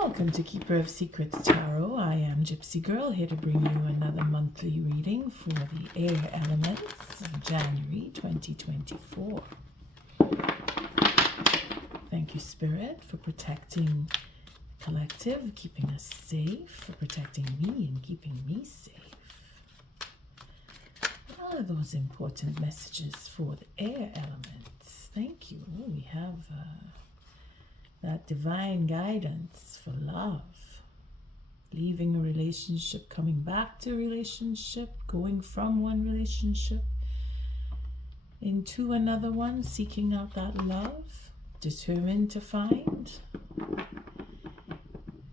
Welcome to Keeper of Secrets Tarot. I am Gypsy Girl, here to bring you another monthly reading for the air elements of January 2024. Thank you, Spirit, for protecting the collective, keeping us safe, for protecting me and keeping me safe. What are those important messages for the air elements? Thank you. Oh, we have that divine guidance for love, leaving a relationship, coming back to a relationship, going from one relationship into another one, seeking out that love, determined to find.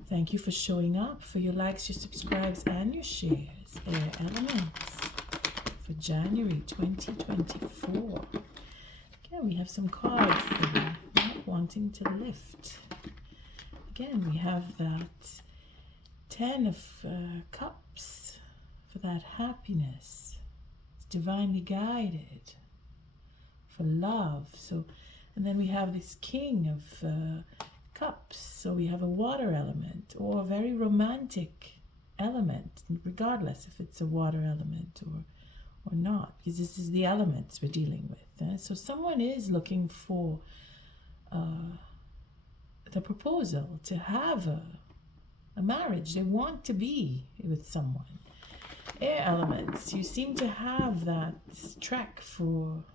Thank you for showing up, for your likes, your subscribes, and your shares. Air elements for January 2024. Again, we have some cards for you. Wanting to lift. Again, we have that 10 of Cups for that happiness. It's divinely guided for love. So, and then we have this King of Cups. So we have a water element or a very romantic element, regardless if it's a water element or not, because this is the elements we're dealing with. So someone is looking for the proposal to have a marriage. They want to be with someone. Air elements, you seem to have that track for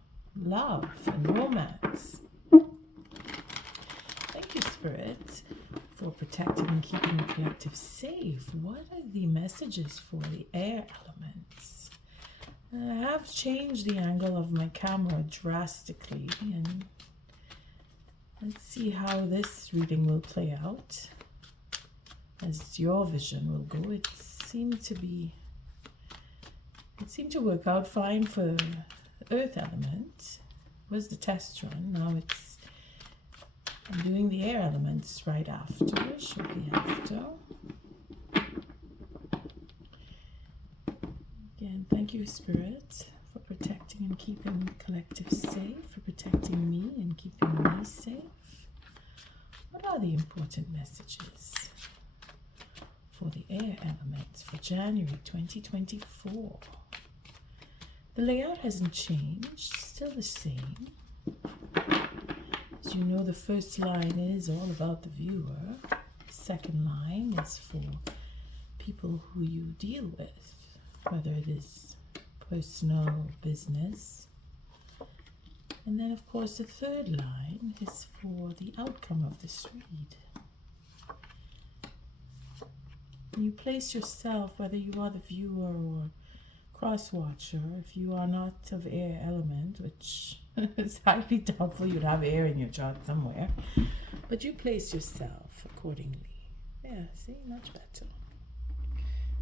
love and romance. Thank you, Spirit, for protecting and keeping the collective safe. What are the messages for the air elements? I have changed the angle of my camera drastically, and let's see how this reading will play out as your vision will go. It seemed to work out fine for earth element. Was the test run. Now I'm doing the air elements right after, shortly after. Again, thank you, Spirit, for protecting and keeping the collective safe, for protecting me and keeping me safe. What are the important messages for the air elements for January 2024? The layout hasn't changed, still the same. As you know, the first line is all about the viewer. The second line is for people who you deal with, whether it is personal or business. And then, of course, the third line is for the outcome of this read. You place yourself, whether you are the viewer or cross-watcher, if you are not of air element, which is highly doubtful you'd have air in your chart somewhere, but you place yourself accordingly. Yeah, see, much better.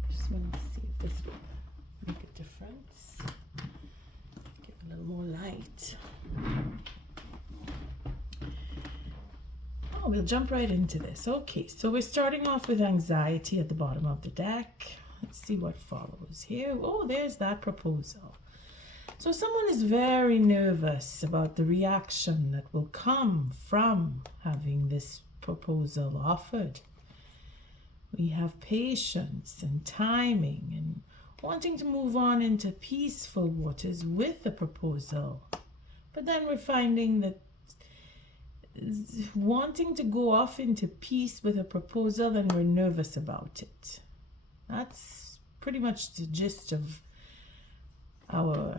Just want to see if this will make a difference. Give a little more light. Oh, we'll jump right into this. Okay, so we're starting off with anxiety at the bottom of the deck. Let's see what follows here. Oh, there's that proposal. So someone is very nervous about the reaction that will come from having this proposal offered. We have patience and timing and wanting to move on into peaceful waters with the proposal. But then we're finding that wanting to go off into peace with a proposal, and we're nervous about it. That's pretty much the gist of our,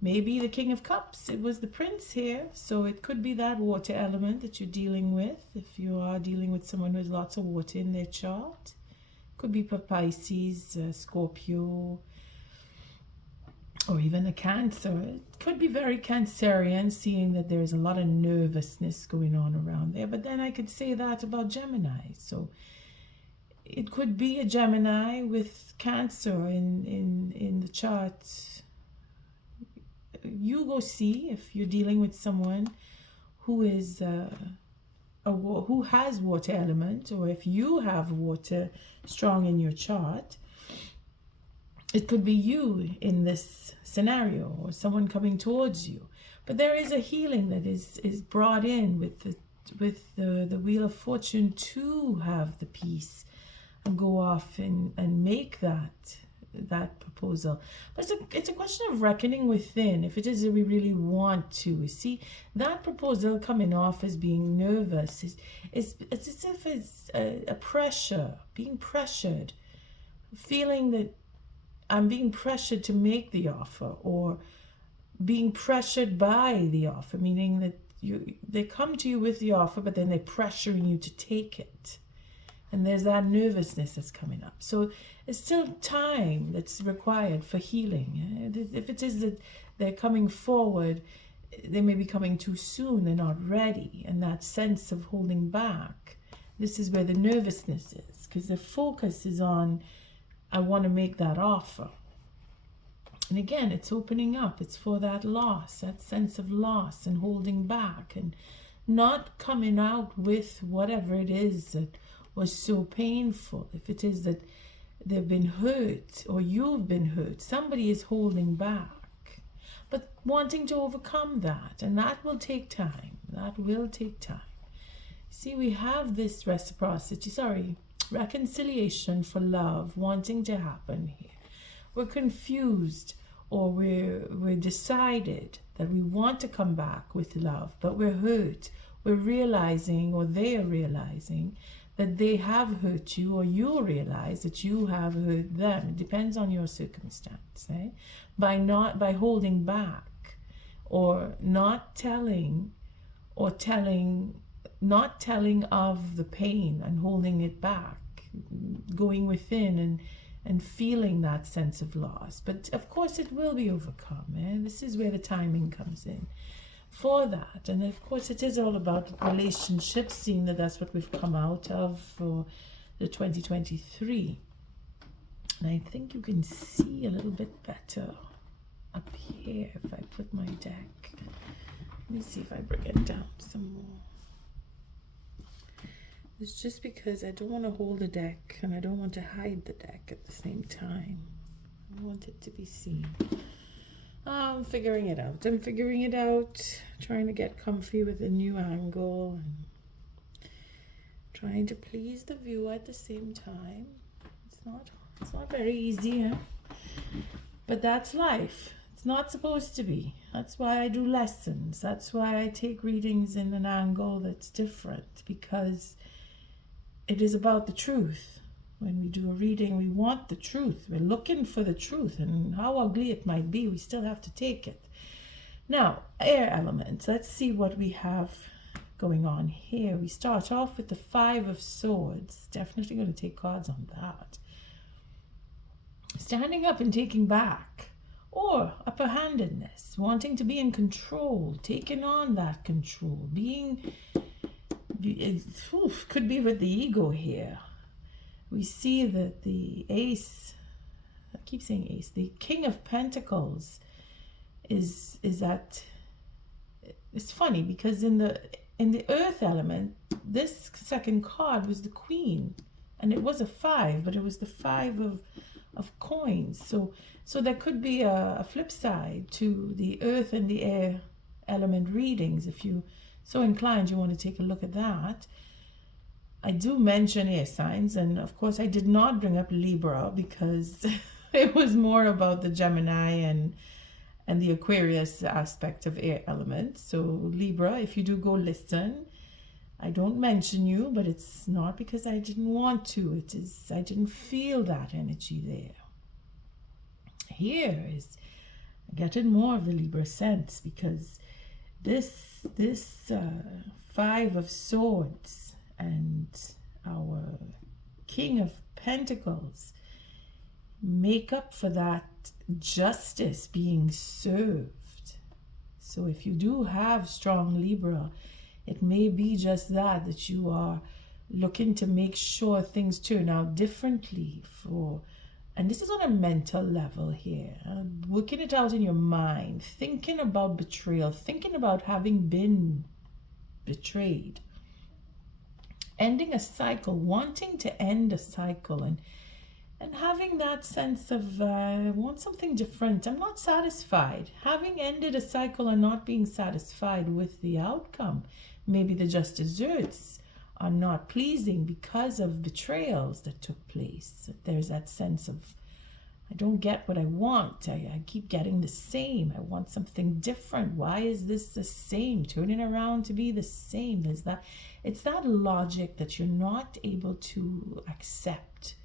maybe the King of Cups. It was the Prince here, so it could be that water element that you're dealing with. If you are dealing with someone who has lots of water in their chart, could be Pisces, Scorpio, or even a Cancer. It could be very Cancerian, seeing that there's a lot of nervousness going on around there. But then I could say that about Gemini. So it could be a Gemini with Cancer in the chart. You go see if you're dealing with someone who is who has water element, or if you have water strong in your chart. It could be you in this scenario, or someone coming towards you. But there is a healing that is brought in with the the Wheel of Fortune to have the peace and go off and make that proposal. But it's a question of reckoning within, if it is that we really want to. See, that proposal coming off as being nervous it's as if it's a pressure, being pressured, feeling that I'm being pressured to make the offer, or being pressured by the offer, meaning that they come to you with the offer, but then they're pressuring you to take it. And there's that nervousness that's coming up. So it's still time that's required for healing. If it is that they're coming forward, they may be coming too soon, they're not ready, and that sense of holding back, this is where the nervousness is, because the focus is on, I want to make that offer. And again, it's opening up. It's for that loss, that sense of loss and holding back and not coming out with whatever it is that was so painful. If it is that they've been hurt or you've been hurt, somebody is holding back, but wanting to overcome that. And that will take time. That will take time. See, we have this reconciliation for love wanting to happen here. We're confused, or we're decided that we want to come back with love, but we're hurt. We're realizing, or they are realizing, that they have hurt you, or you realize that you have hurt them. It depends on your circumstance, eh? By holding back, or not telling of the pain and holding it back, going within and feeling that sense of loss. But of course it will be overcome. This is where the timing comes in for that. And of course it is all about relationships, seeing that that's what we've come out of for the 2023. And I think you can see a little bit better up here if I put my deck. Let me see if I bring it down some more. It's just because I don't want to hold the deck and I don't want to hide the deck at the same time. I want it to be seen. I'm figuring it out. Trying to get comfy with a new angle. And trying to please the viewer at the same time. It's not very easy, huh? But that's life. It's not supposed to be. That's why I do lessons. That's why I take readings in an angle that's different, because it is about the truth. When we do a reading, we want the truth. We're looking for the truth, and how ugly it might be, we still have to take it. Now, air elements. Let's see what we have going on here. We start off with the 5 of Swords. Definitely going to take cards on that. Standing up and taking back, or upper-handedness, wanting to be in control, taking on that control, could be with the ego here. We see that the ace, I keep saying ace, the King of Pentacles is that, it's funny because in the earth element, this second card was the Queen, and it was a 5, but it was the 5 of coins. So there could be a flip side to the earth and the air element readings. If you so inclined, you want to take a look at that. I do mention air signs, and of course I did not bring up Libra because it was more about the Gemini and the Aquarius aspect of air element. So Libra, if you do go listen, I don't mention you, but it's not because I didn't want to. It is I didn't feel that energy there. Here is getting more of the Libra sense, because this 5 of Swords and our King of Pentacles make up for that justice being served. So if you do have strong Libra, it may be just that you are looking to make sure things turn out differently and this is on a mental level here, working it out in your mind, thinking about betrayal, thinking about having been betrayed, ending a cycle, wanting to end a cycle, and having that sense of I want something different. I'm not satisfied. Having ended a cycle and not being satisfied with the outcome maybe the just desserts are not pleasing because of betrayals that took place. There's that sense of, I don't get what I want. I keep getting the same. I want something different. Why is this the same? Turning around to be the same. There's that. It's that logic that you're not able to accept.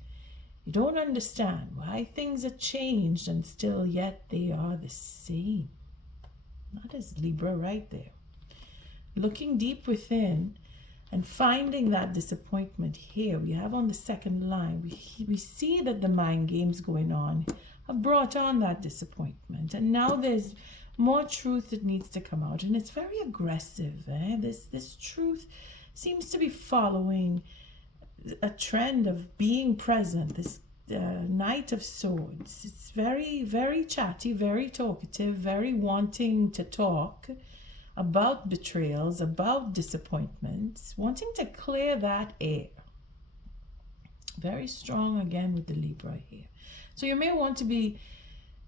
You don't understand why things are changed and still yet they are the same. That is Libra right there. Looking deep within and finding that disappointment here. We have on the second line, we see that the mind games going on have brought on that disappointment. And now there's more truth that needs to come out. And it's very aggressive. This truth seems to be following a trend of being present. This Knight of Swords. It's very, very chatty, very talkative, very wanting to talk about betrayals, about disappointments, wanting to clear that air. Very strong again with the Libra here. So you may want to be,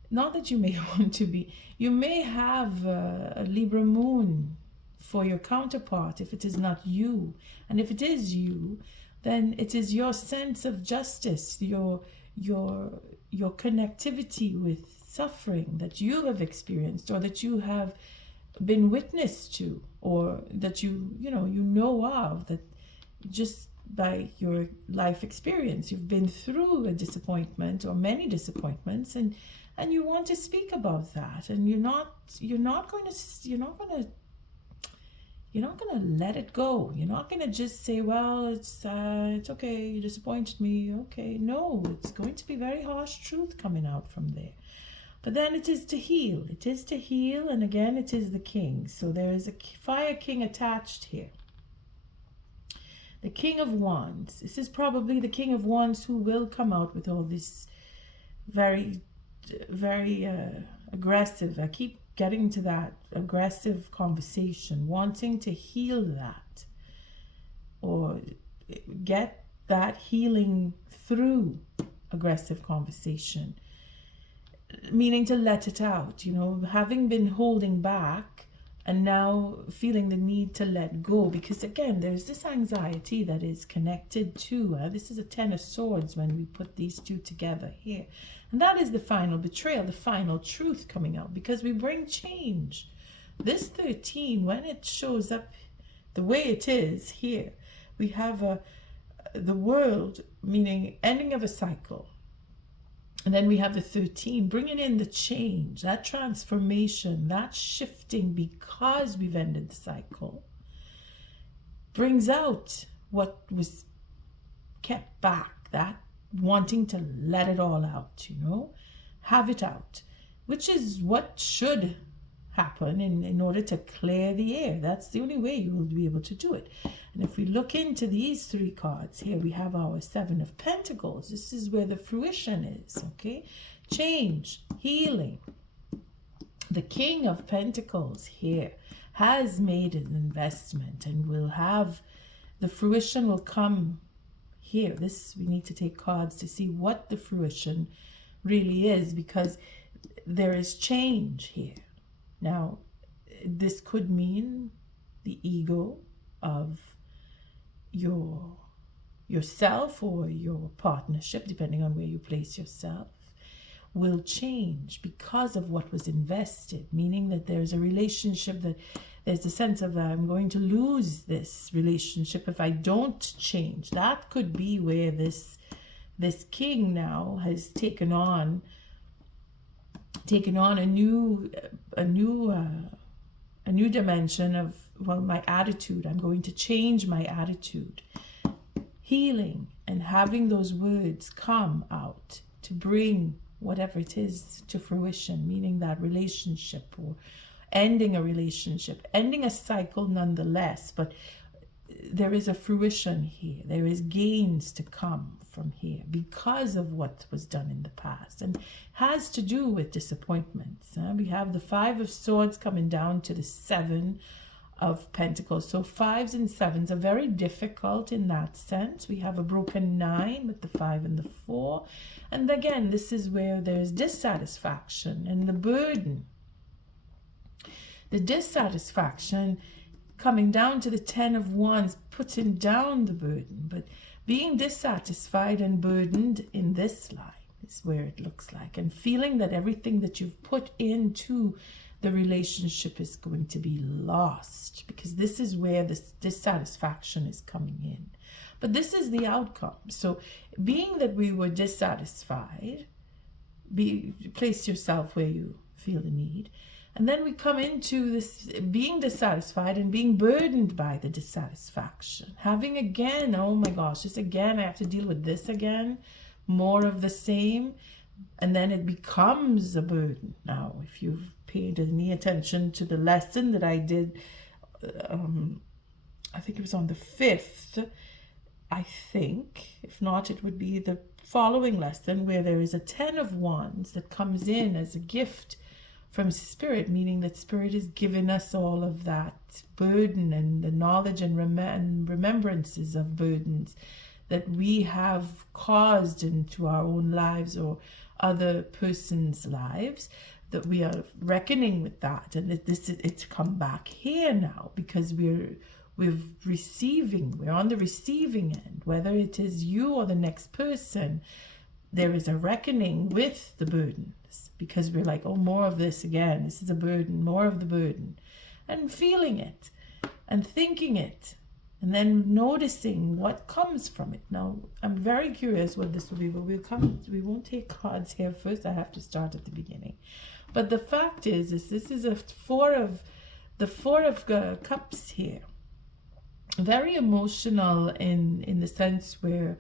not that you may want to be, you may have a Libra moon for your counterpart if it is not you. And if it is you, then it is your sense of justice, your connectivity with suffering that you have experienced or that you have been witness to, or that you know of, that just by your life experience you've been through a disappointment or many disappointments, and you want to speak about that, and you're not going to let it go. You're not going to just say, well, it's okay, you disappointed me, okay. No, it's going to be very harsh truth coming out from there. But then it is to heal. It is to heal, and again, it is the king. So there is a fire king attached here. The King of Wands. This is probably the King of Wands who will come out with all this very, very aggressive. I keep getting to that aggressive conversation, wanting to heal that or get that healing through aggressive conversation. Meaning to let it out, having been holding back and now feeling the need to let go, because again, there's this anxiety that is connected to, this is a Ten of Swords when we put these two together here. And that is the final betrayal, the final truth coming out, because we bring change. This 13, when it shows up the way it is here, we have the world, meaning ending of a cycle. And then we have the 13, bringing in the change, that transformation, that shifting because we've ended the cycle, brings out what was kept back, that wanting to let it all out, have it out, which is what should happen in order to clear the air. That's the only way you will be able to do it. And if we look into these three cards here, we have our Seven of Pentacles. This is where the fruition is, okay? Change, healing. The King of Pentacles here has made an investment and will have, the fruition will come here. We need to take cards to see what the fruition really is, because there is change here. Now, this could mean the ego of yourself or your partnership, depending on where you place yourself, will change because of what was invested, meaning that there's a relationship that there's a sense of I'm going to lose this relationship if I don't change. That could be where this king now has taken on a new dimension of, well, my attitude. I'm going to change my attitude. Healing and having those words come out to bring whatever it is to fruition, meaning that relationship or ending a relationship, ending a cycle nonetheless, but there is a fruition here. There is gains to come from here because of what was done in the past, and has to do with disappointments. We have the Five of Swords coming down to the Seven of Pentacles. So fives and sevens are very difficult in that sense. We have a broken 9 with the 5 and the 4. And again, this is where there's dissatisfaction and the burden. The dissatisfaction coming down to the 10 of Wands, putting down the burden, but being dissatisfied and burdened in this line is where it looks like, and feeling that everything that you've put into the relationship is going to be lost, because this is where this dissatisfaction is coming in. But this is the outcome. So being that we were dissatisfied, place yourself where you feel the need. And then we come into this being dissatisfied and being burdened by the dissatisfaction. Having again, oh my gosh, this again, I have to deal with this again, more of the same. And then it becomes a burden. Now, if you've paid any attention to the lesson that I did, I think it was on the 5th, I think. If not, it would be the following lesson where there is a 10 of Wands that comes in as a gift from Spirit, meaning that Spirit is giving us all of that burden and the knowledge and remembrances of burdens that we have caused into our own lives or other person's lives, that we are reckoning with that, and that it's come back here now, because we're on the receiving end, whether it is you or the next person. There is a reckoning with the burdens, because we're like, oh, more of this again. This is a burden, more of the burden, and feeling it and thinking it, and then noticing what comes from it. Now, I'm very curious what this will be, but we won't take cards here first. I have to start at the beginning. But the fact is this is the four of cups here. Very emotional in the sense where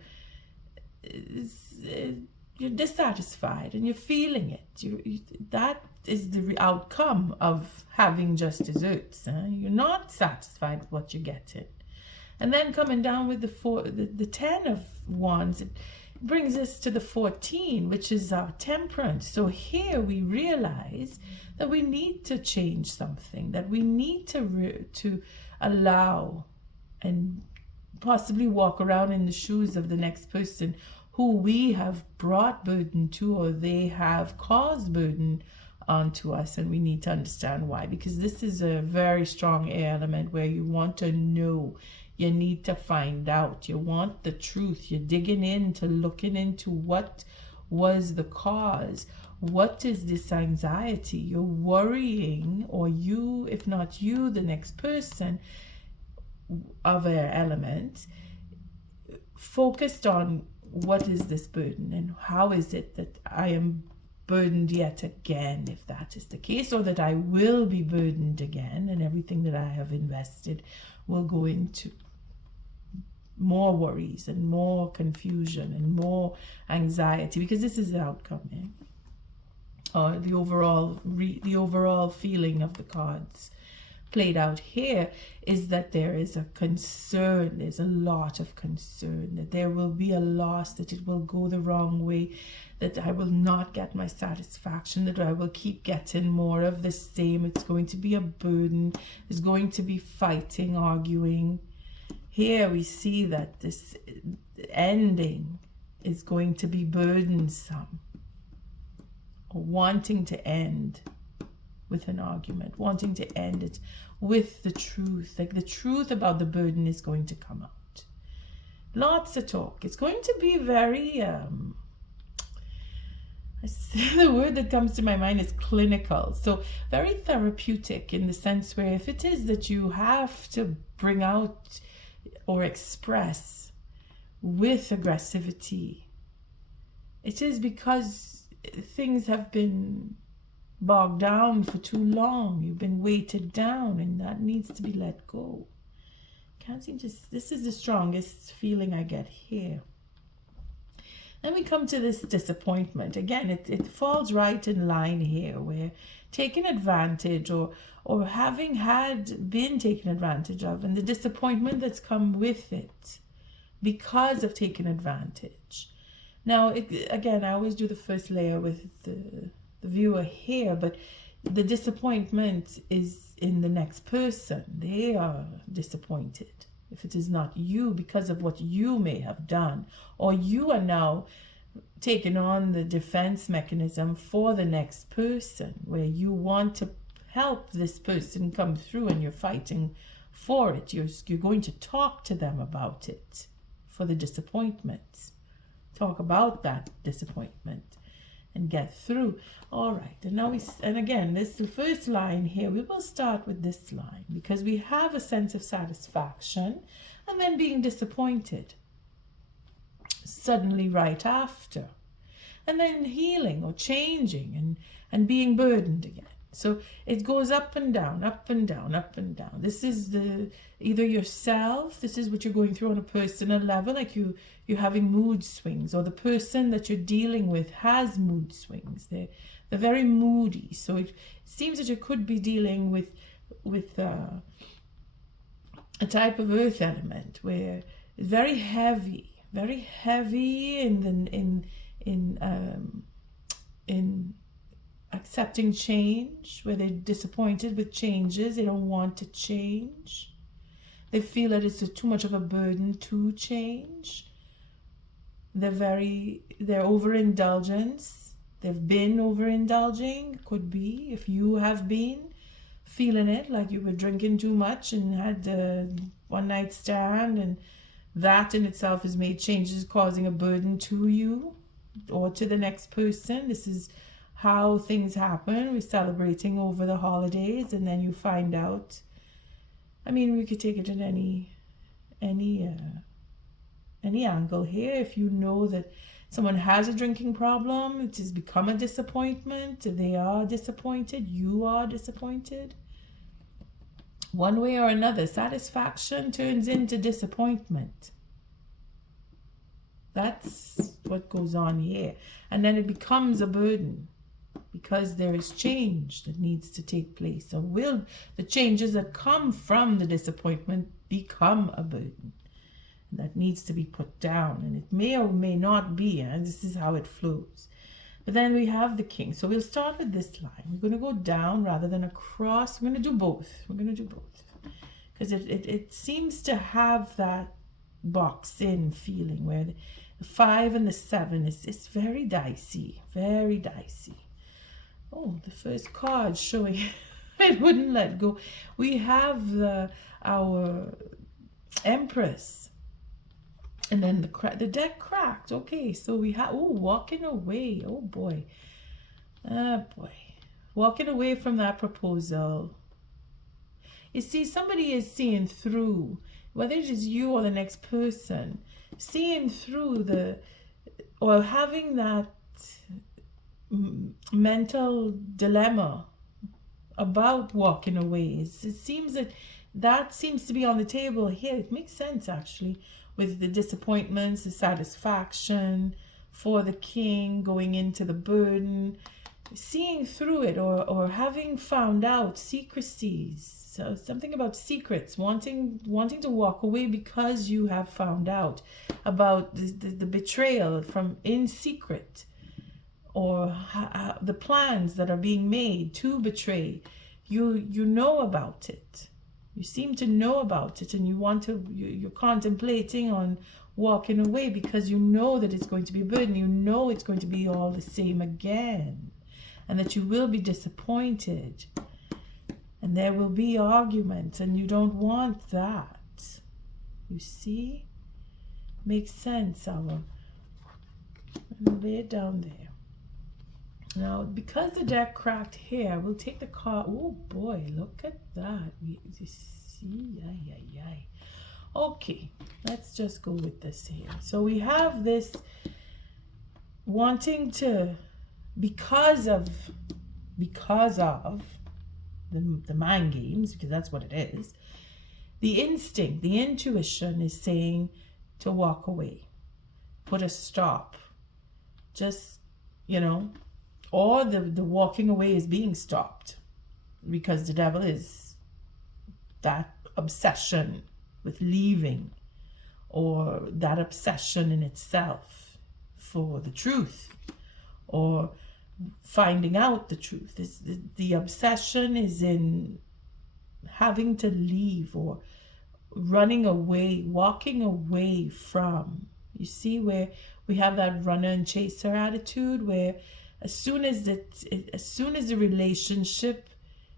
you're dissatisfied and you're feeling it. That is the outcome of having just desserts. You're not satisfied with what you're getting. And then coming down with the 10 of Wands, it brings us to the 14, which is our temperance. So here we realize that we need to change something, that we need to allow and possibly walk around in the shoes of the next person who we have brought burden to, or they have caused burden onto us, and we need to understand why, because this is a very strong air element where you want to know, you need to find out, you want the truth, you're digging into, looking into what was the cause, what is this anxiety, you're worrying, or you, if not you, the next person of air element, focused on what is this burden and how is it that I am burdened yet again, if that is the case, or that I will be burdened again, and everything that I have invested will go into more worries and more confusion and more anxiety, because this is the outcome, or the overall feeling of the cards played out here is that there is a concern, there's a lot of concern that there will be a loss, that it will go the wrong way, that I will not get my satisfaction, that I will keep getting more of the same. It's going to be a burden, there's going to be fighting, arguing. Here we see that this ending is going to be burdensome, or wanting to end with an argument, wanting to end it with the truth. Like the truth about the burden is going to come out. Lots of talk. It's going to be very, the word that comes to my mind is clinical. So very therapeutic, in the sense where if it is that you have to bring out or express with aggressivity, it is because things have been bogged down for too long. You've been weighted down, and that needs to be let go. Can't seem to. This is the strongest feeling I get here. Then we come to this disappointment. Again, it falls right in line here, where taking advantage or having been taken advantage of, and the disappointment that's come with it because of taking advantage. Now, again, I always do the first layer with the viewer here, but the disappointment is in the next person. They are disappointed if it is not you, because of what you may have done, or you are now taking on the defense mechanism for the next person, where you want to help this person come through, and you're fighting for it. You're going to talk to them about it, for the disappointments. Talk about that disappointment and get through. All right, and again, this is the first line here. We will start with this line because we have a sense of satisfaction and then being disappointed suddenly right after, and then healing or changing and being burdened again. So it goes up and down, up and down, up and down. This is either yourself, this is what you're going through on a personal level, like you're having mood swings, or the person that you're dealing with has mood swings. They're very moody. So it seems that you could be dealing with a type of earth element where it's very heavy in accepting change, where they're disappointed with changes. They don't want to change. They feel that it's too much of a burden to change. They're overindulgence. They've been overindulging. Could be, if you have been feeling it, like you were drinking too much and had a one night stand, and that in itself has made changes, causing a burden to you or to the next person. This is how things happen. We're celebrating over the holidays, and then you find out. I mean, we could take it in any angle here. If you know that someone has a drinking problem, it has become a disappointment. They are disappointed. You are disappointed. One way or another, satisfaction turns into disappointment. That's what goes on here. And then it becomes a burden because there is change that needs to take place. So will the changes that come from the disappointment become a burden that needs to be put down? And it may or may not be, and this is how it flows. But then we have the king. So we'll start with this line. We're going to go down rather than across. We're going to do both. Because it seems to have that box in feeling where the 5 and the 7 is very dicey. Very dicey. Oh, the first card showing it wouldn't let go. We have our Empress. And then the deck cracked. Okay, so we have, walking away. Oh boy. Walking away from that proposal. You see, somebody is seeing through, whether it is you or the next person, seeing through or having that mental dilemma about walking away. It seems that seems to be on the table here. It makes sense, actually, with the disappointments, the satisfaction for the king, going into the burden, seeing through it, or having found out secrecies. So something about secrets, wanting to walk away because you have found out about the betrayal from in secret, or the plans that are being made to betray. You know about it. You seem to know about it, and you're contemplating on walking away because you know that it's going to be a burden. You know it's going to be all the same again, and that you will be disappointed, and there will be arguments, and you don't want that. You see? Makes sense, I'm going to lay it down there. Now, because the deck cracked here, we'll take the card. Oh boy, look at that. We see, Okay, let's just go with this here. So we have this wanting to, because of the mind games, because that's what it is. The instinct, the intuition is saying to walk away, put a stop, just, or the walking away is being stopped because the devil is that obsession with leaving, or that obsession in itself for the truth, or finding out the truth. The obsession is in having to leave, or running away, walking away from. You see where we have that runner and chaser attitude, where as soon as the relationship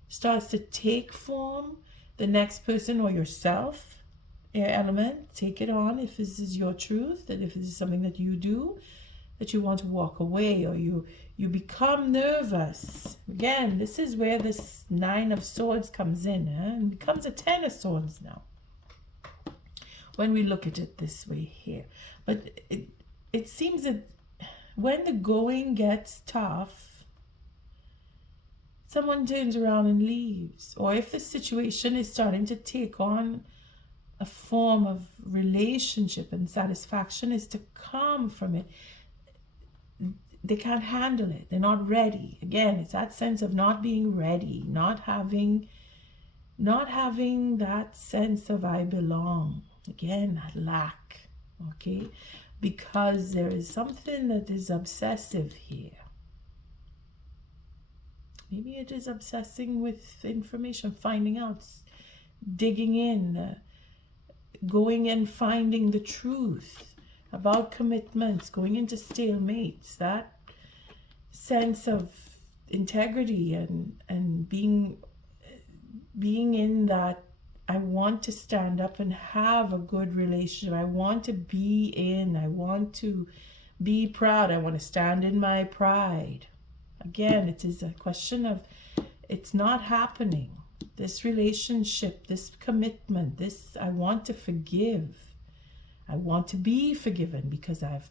starts to take form, the next person or yourself, air element, take it on if this is your truth, that if this is something that you do, that you want to walk away, or you become nervous. Again, this is where this 9 of Swords comes in, and becomes a 10 of Swords now, when we look at it this way here. But it seems that when the going gets tough, someone turns around and leaves. Or if the situation is starting to take on a form of relationship and satisfaction is to come from it, they can't handle it. They're not ready. Again, it's that sense of not being ready, not having that sense of I belong. Again, that lack, okay? Because there is something that is obsessive here. Maybe it is obsessing with information, finding out, digging in, going and finding the truth about commitments, going into stalemates, that sense of integrity and being in that I want to stand up and have a good relationship. I want to be in, I want to be proud. I want to stand in my pride. Again, it is a question of it's not happening. This relationship, this commitment, this I want to forgive. I want to be forgiven because I've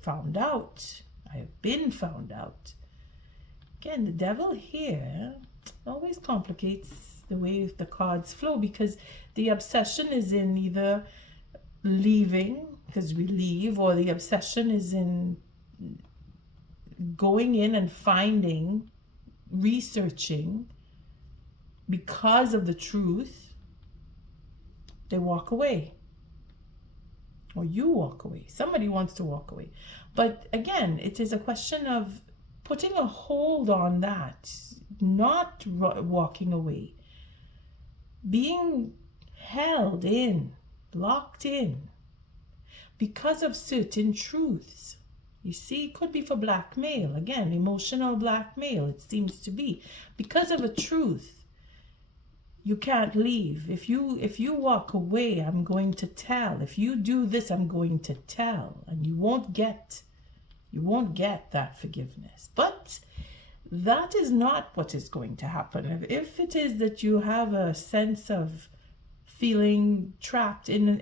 found out. I have been found out. Again, the devil here always complicates the way the cards flow, because the obsession is in either leaving, because we leave, or the obsession is in going in and finding, researching, because of the truth, they walk away. Or you walk away. Somebody wants to walk away. But again, it is a question of putting a hold on that, not walking away. Being held in, locked in, because of certain truths. You see, it could be for blackmail. Again, emotional blackmail, it seems to be. Because of a truth. You can't leave. If you walk away, I'm going to tell. If you do this, I'm going to tell. And you won't get that forgiveness. But that is not what is going to happen. If it is that you have a sense of feeling trapped in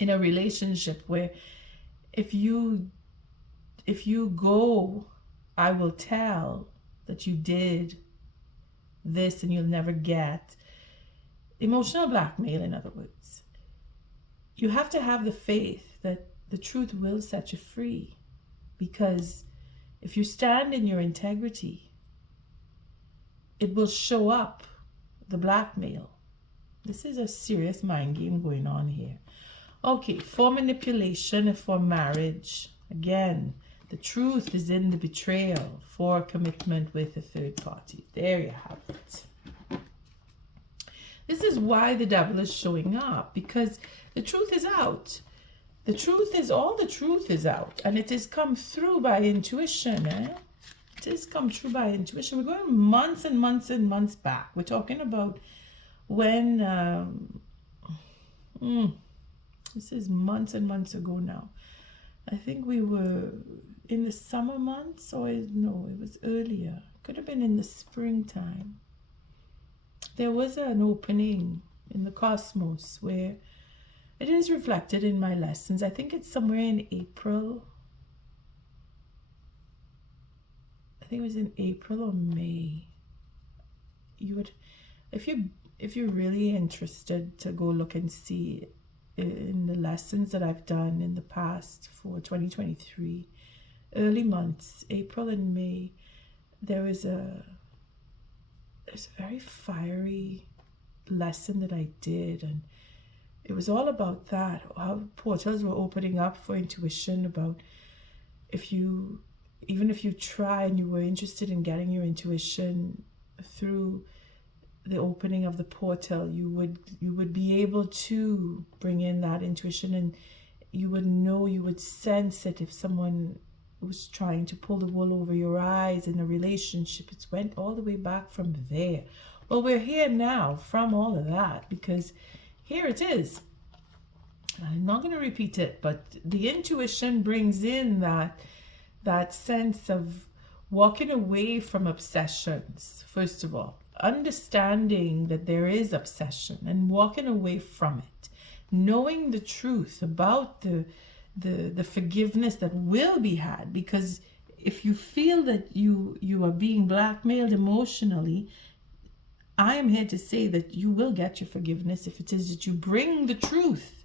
a relationship where if you go, I will tell that you did this and you'll never get. Emotional blackmail, in other words. You have to have the faith that the truth will set you free, because if you stand in your integrity, it will show up, the blackmail. This is a serious mind game going on here. Okay, for manipulation and for marriage, again, the truth is in the betrayal for commitment with a third party. There you have it. This is why the devil is showing up, because the truth is out. The truth is out, and it has come through by intuition. It has come through by intuition. We're going months and months and months back. We're talking about when, this is months and months ago now. I think we were in the summer months, or no, it was earlier. Could have been in the springtime. There was an opening in the cosmos where it is reflected in my lessons. I think it's somewhere in April. I think it was in April or May. You would, if you're really interested to go look and see in the lessons that I've done in the past for 2023, early months, April and May, there's a very fiery lesson that I did, and it was all about that, how portals were opening up for intuition, about even if you try and you were interested in getting your intuition through the opening of the portal, you would be able to bring in that intuition, and you would know, you would sense it if someone was trying to pull the wool over your eyes in a relationship. It went all the way back from there. Well, we're here now from all of that, because here it is. I'm not going to repeat it, but the intuition brings in that sense of walking away from obsessions, first of all, understanding that there is obsession and walking away from it, knowing the truth about the forgiveness that will be had. Because if you feel that you are being blackmailed emotionally, I am here to say that you will get your forgiveness if it is that you bring the truth.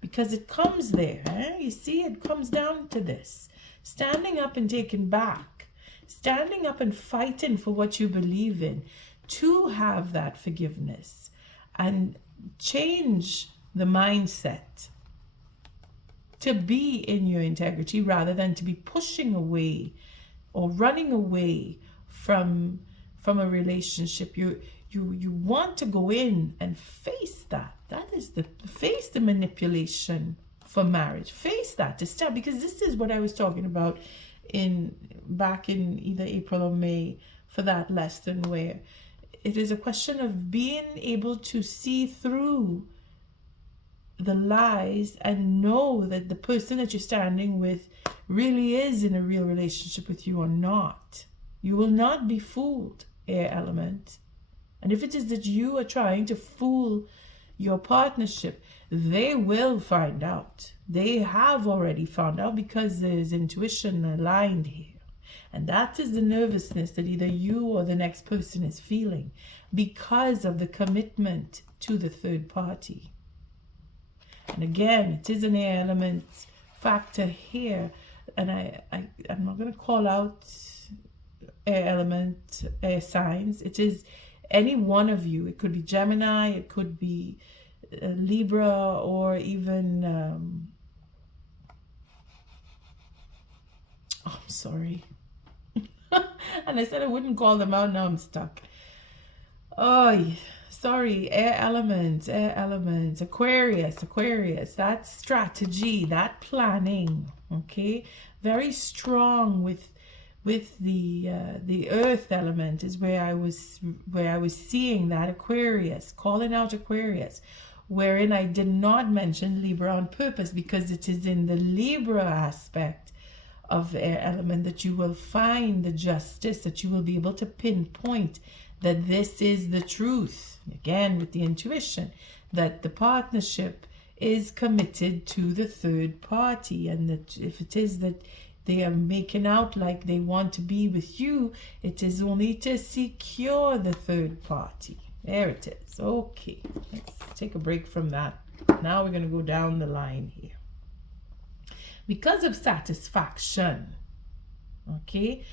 Because it comes there, You see, it comes down to this. Standing up and taking back. Standing up and fighting for what you believe in. To have that forgiveness. And change the mindset. To be in your integrity rather than to be pushing away or running away from a relationship. You want to go in and face that. That is face the manipulation for marriage. Face that, to stop, because this is what I was talking about back in either April or May for that lesson, where it is a question of being able to see through the lies and know that the person that you're standing with really is in a real relationship with you or not. You will not be fooled, air element. And if it is that you are trying to fool your partnership, they will find out. They have already found out, because there's intuition aligned here. And that is the nervousness that either you or the next person is feeling because of the commitment to the third party. And again, it is an air element factor here. And I'm not going to call out air element air signs. It is any one of you. It could be Gemini, it could be Libra, or even I'm sorry. And I said I wouldn't call them out. Now I'm stuck. Oh, sorry. Air elements, Aquarius. That strategy, that planning. Okay, very strong with the earth element is where I was seeing that Aquarius, calling out Aquarius, wherein I did not mention Libra on purpose, because it is in the Libra aspect of the air element that you will find the justice, that you will be able to pinpoint that this is the truth. Again, with the intuition that the partnership is committed to the third party, and that if it is that they are making out like they want to be with you, it is only to secure the third party. There it is. Okay, let's take a break from that. Now we're going to go down the line here. Because of satisfaction, okay,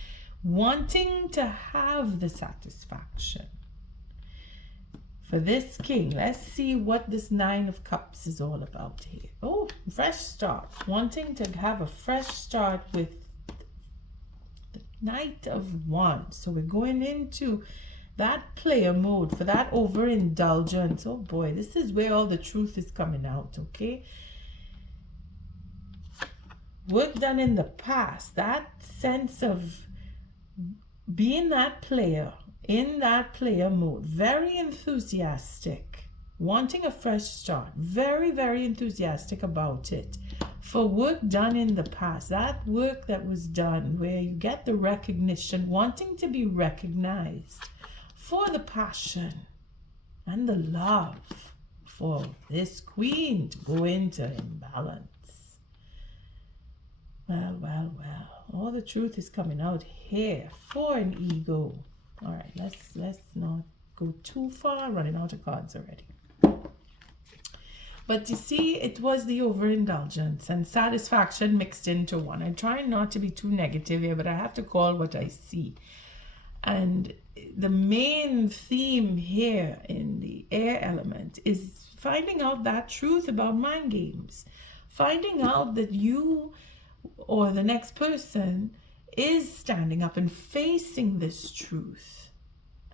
wanting to have the satisfaction. For this king, let's see what this Nine of Cups is all about here. Oh, fresh start. Wanting to have a fresh start with the Knight of Wands. So we're going into that player mode for that overindulgence. Oh boy, this is where all the truth is coming out, okay? Work done in the past. That sense of being that player, in that player mode, very enthusiastic, wanting a fresh start, very, very enthusiastic about it. For work done in the past, that work that was done where you get the recognition, wanting to be recognized for the passion and the love for this queen to go into imbalance. Well, all the truth is coming out here for an ego. All right, let's not go too far, running out of cards already. But you see, it was the overindulgence and satisfaction mixed into one. I'm trying not to be too negative here, but I have to call what I see. And the main theme here in the air element is finding out that truth about mind games. Finding out that you or the next person is standing up and facing this truth.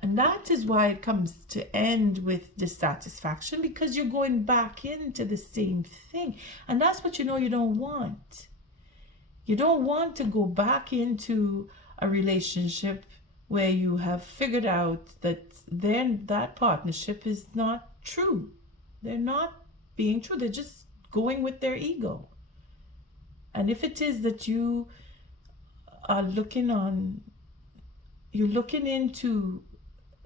And that is why it comes to end with dissatisfaction, because you're going back into the same thing. And that's what you know you don't want. You don't want to go back into a relationship where you have figured out that then that partnership is not true. They're not being true. They're just going with their ego. And if it is that you are you're looking into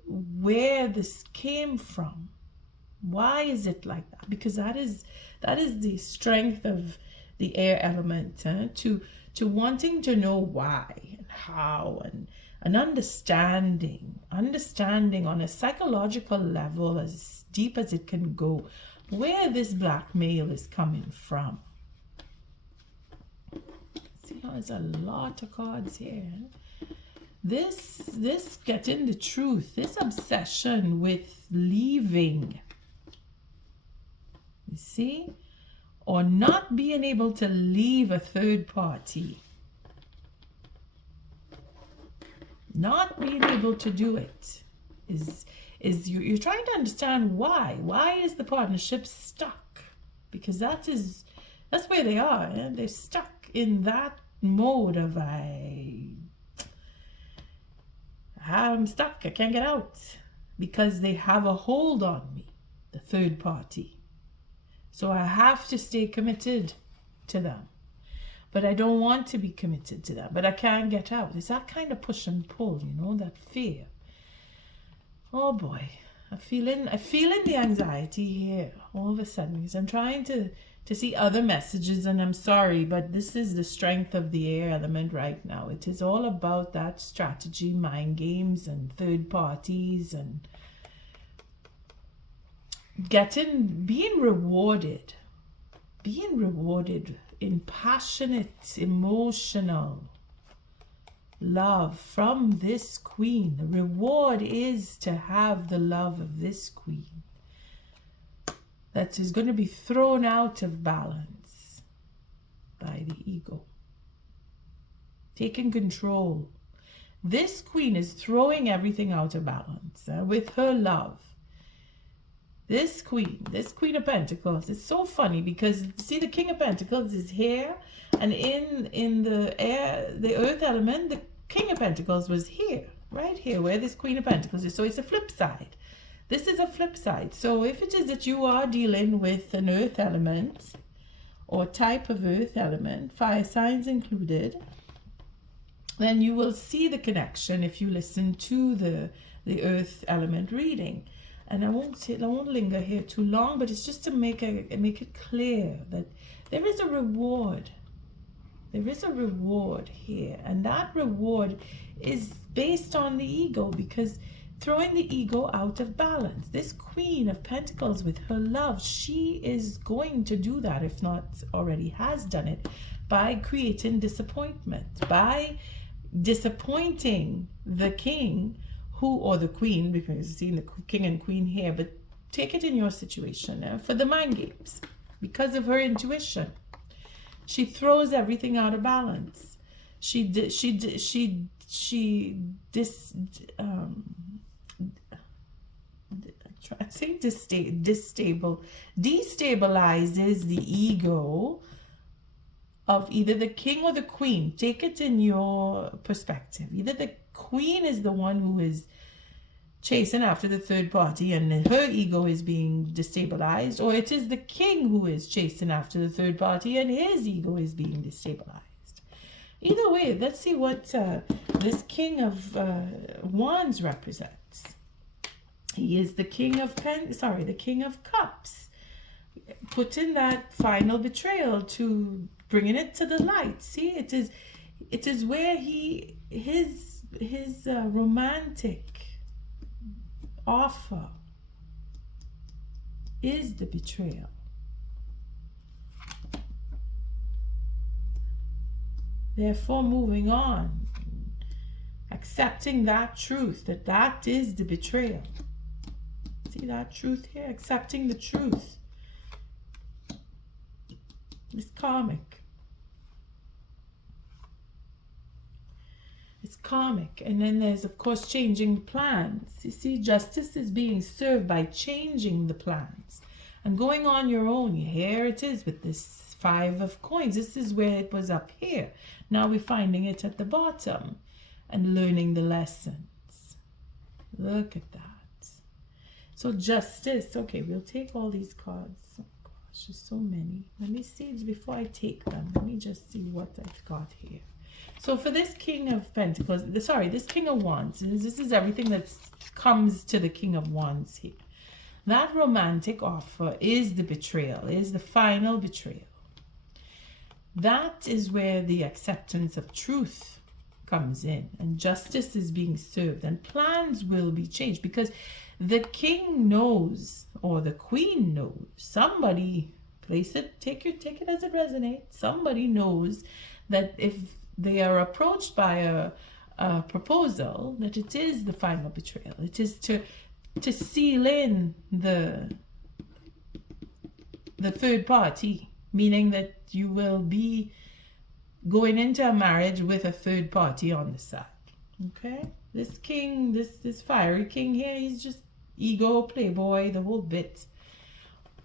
where this came from, why is it like that? Because that is the strength of the air element, to wanting to know why and how, and understanding on a psychological level as deep as it can go, where this blackmail is coming from. See how there's a lot of cards here. This getting the truth, this obsession with leaving, you see, or not being able to leave a third party, not being able to do it, is you're trying to understand why is the partnership stuck, because that's where they are. They're stuck in that mode of I'm stuck, I can't get out, because they have a hold on me, the third party. So I have to stay committed to them. But I don't want to be committed to them, but I can't get out. It's that kind of push and pull, that fear. Oh boy, I'm feeling the anxiety here all of a sudden, because I'm trying to see other messages, and I'm sorry, but this is the strength of the air element right now. It is all about that strategy, mind games, and third parties, and being rewarded in passionate, emotional love from this queen. The reward is to have the love of this queen that is going to be thrown out of balance by the ego, taking control. This queen is throwing everything out of balance with her love. This queen of pentacles, it's so funny because see, the king of pentacles is here, and in the earth element, the king of pentacles was here, right here where this queen of pentacles is. So it's a flip side. This is a flip side. So if it is that you are dealing with an earth element or type of earth element, fire signs included, then you will see the connection if you listen to the earth element reading. And I won't linger here too long, but it's just to make it clear that there is a reward. There is a reward here, and that reward is based on the ego, because throwing the ego out of balance. This queen of pentacles with her love, she is going to do that, if not already has done it, by creating disappointment, by disappointing the king or the queen, because you're seeing the king and queen here, but take it in your situation for the mind games. Because of her intuition, she throws everything out of balance. Destabilizes the ego of either the king or the queen. Take it in your perspective. Either the queen is the one who is chasing after the third party and her ego is being destabilized, or it is the king who is chasing after the third party and his ego is being destabilized. Either way, let's see what this king of wands represents. He is the king of the king of cups, putting that final betrayal, to bringing it to the light. See, it is where his romantic offer is the betrayal. Therefore, moving on, accepting that truth, that is the betrayal. See that truth here? Accepting the truth. It's karmic. It's karmic. And then there's, of course, changing plans. You see, justice is being served by changing the plans and going on your own. Here it is with this 5 of coins. This is where it was up here. Now we're finding it at the bottom. and learning the lessons. Look at that. So justice. Okay, we'll take all these cards. Oh gosh, there's so many. Let me see before I take them. Let me just see what I've got here. So for this King of Pentacles, this King of Wands, this is everything that comes to the King of Wands here. That romantic offer is the betrayal, is the final betrayal. That is where the acceptance of truth comes in, and justice is being served, and plans will be changed, because the king knows, or the queen knows, somebody, place it, take it as it resonates, somebody knows that if they are approached by a proposal, that it is the final betrayal. It is to seal in the third party, meaning that you will be going into a marriage with a third party on the side. Okay, this king, this fiery king here, he's just ego, playboy, the whole bit.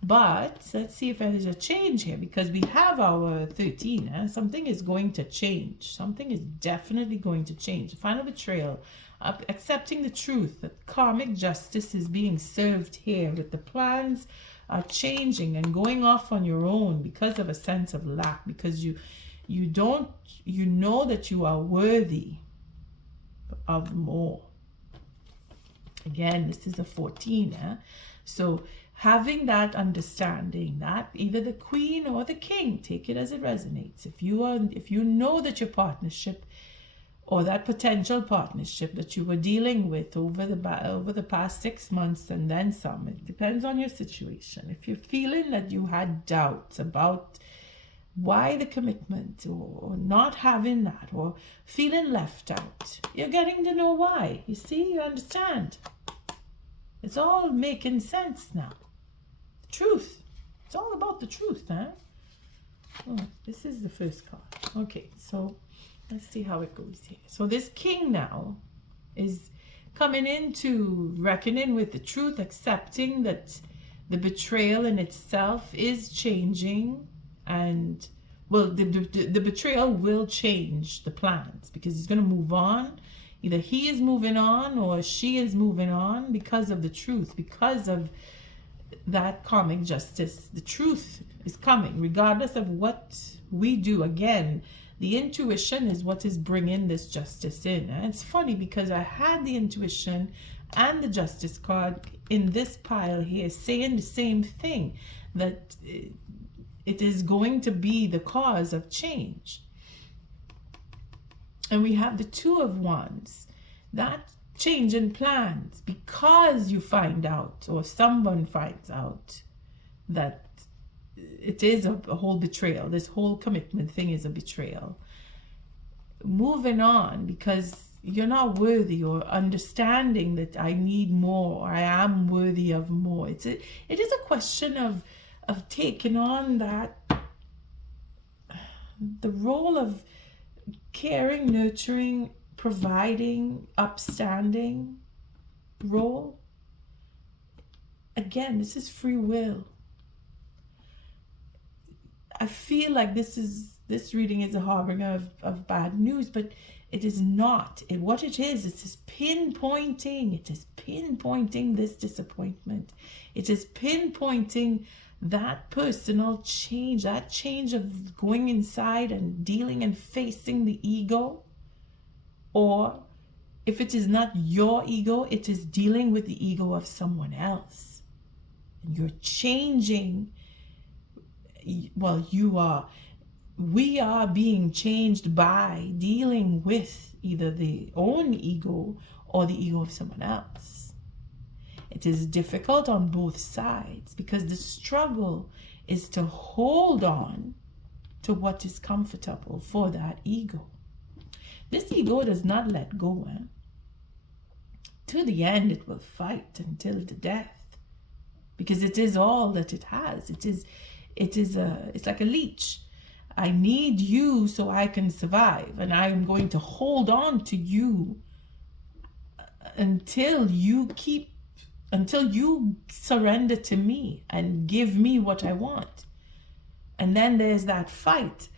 But let's see if there's a change here, because we have our 13. Something is going to change. Something is definitely going to change. The final betrayal, accepting the truth that karmic justice is being served here, with the plans are changing and going off on your own because of a sense of lack, because you know that you are worthy of more. Again, this is a 14. So having that understanding that either the queen or the king, take it as it resonates. If you know that your partnership, or that potential partnership that you were dealing with over the past 6 months and then some, it depends on your situation. If you're feeling that you had doubts about why the commitment, or not having that, or feeling left out, you're getting to know why. You see, you understand. It's all making sense now. Truth. It's all about the truth, huh? Oh, this is the first card. Okay, so let's see how it goes here. So this king now is coming into reckoning with the truth, accepting that the betrayal in itself is changing, and well, the betrayal will change the plans, because he's going to move on. Either he is moving on or she is moving on because of the truth, because of that karmic justice. The truth is coming regardless of what we do. Again, the intuition is what is bringing this justice in. And it's funny, because I had the intuition and the justice card in this pile here saying the same thing, that it is going to be the cause of change. And we have the Two of Wands, that change in plans, because you find out, or someone finds out, that it is a whole betrayal. This whole commitment thing is a betrayal. Moving on, because you're not worthy, or understanding that I need more, or I am worthy of more. It is a question of taking on that, the role of caring, nurturing, providing, upstanding role. Again, this is free will. I feel like this reading is a harbinger of bad news, but it is not. What it is pinpointing. It is pinpointing this disappointment. It is pinpointing that personal change, that change of going inside and dealing and facing the ego. Or if it is not your ego, it is dealing with the ego of someone else. And you're changing. Well, we are being changed by dealing with either the own ego or the ego of someone else. It is difficult on both sides, because the struggle is to hold on to what is comfortable for that ego. This ego does not let go. To the end, it will fight until the death, because it is all that it has. It's like a leech. I need you so I can survive, and I am going to hold on to you until you surrender to me and give me what I want. And then there's that fight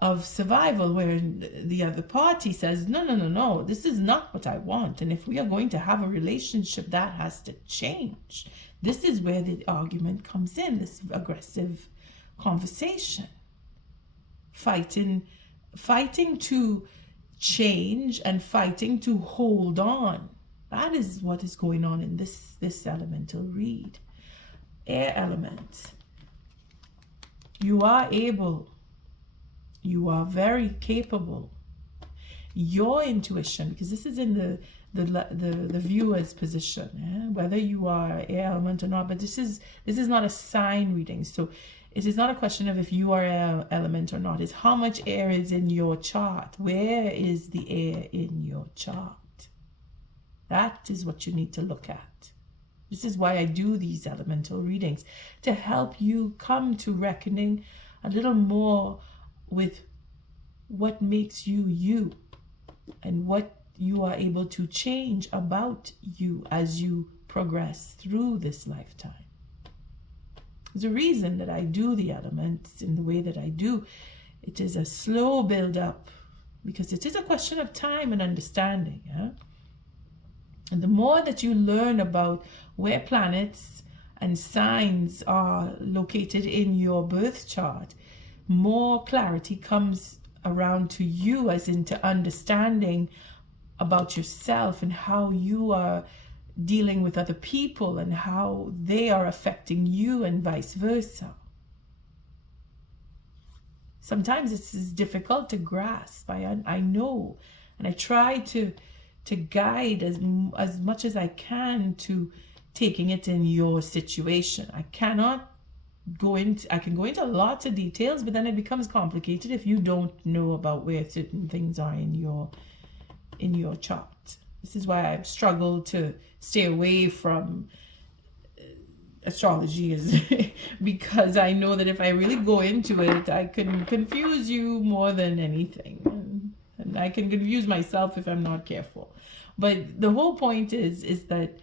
of survival, where the other party says, no, no, no, no, this is not what I want. And if we are going to have a relationship, that has to change. This is where the argument comes in, this aggressive conversation. Fighting to change and fighting to hold on. That is what is going on in this elemental read. Air element. You are able. You are very capable. Your intuition, because this is in the viewer's position, whether you are air element or not, but this is not a sign reading. So it is not a question of if you are air element or not. It's how much air is in your chart. Where is the air in your chart? That is what you need to look at. This is why I do these elemental readings, to help you come to reckoning a little more with what makes you you and what you are able to change about you as you progress through this lifetime. There's a reason that I do the elements in the way that I do. It is a slow build up because it is a question of time and understanding. And the more that you learn about where planets and signs are located in your birth chart, more clarity comes around to you, as into understanding about yourself and how you are dealing with other people and how they are affecting you and vice versa. Sometimes it's difficult to grasp, I know, and I try to guide as much as I can to taking it in your situation. I can go into lots of details, but then it becomes complicated if you don't know about where certain things are in your chart. This is why I've struggled to stay away from astrology, because I know that if I really go into it, I can confuse you more than anything, and I can confuse myself if I'm not careful. But the whole point is that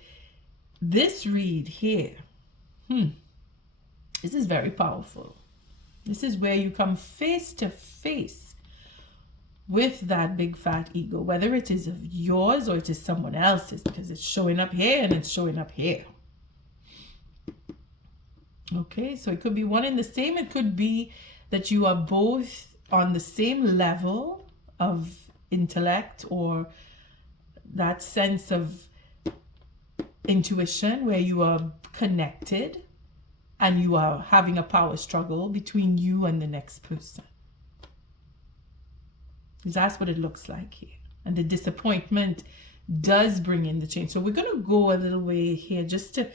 this read here, this is very powerful. This is where you come face to face with that big fat ego, whether it is of yours or it is someone else's, because it's showing up here and it's showing up here. Okay, so it could be one and the same. It could be that you are both on the same level of intellect or that sense of intuition where you are connected and you are having a power struggle between you and the next person. Because that's what it looks like here. And the disappointment does bring in the change. So we're going to go a little way here just to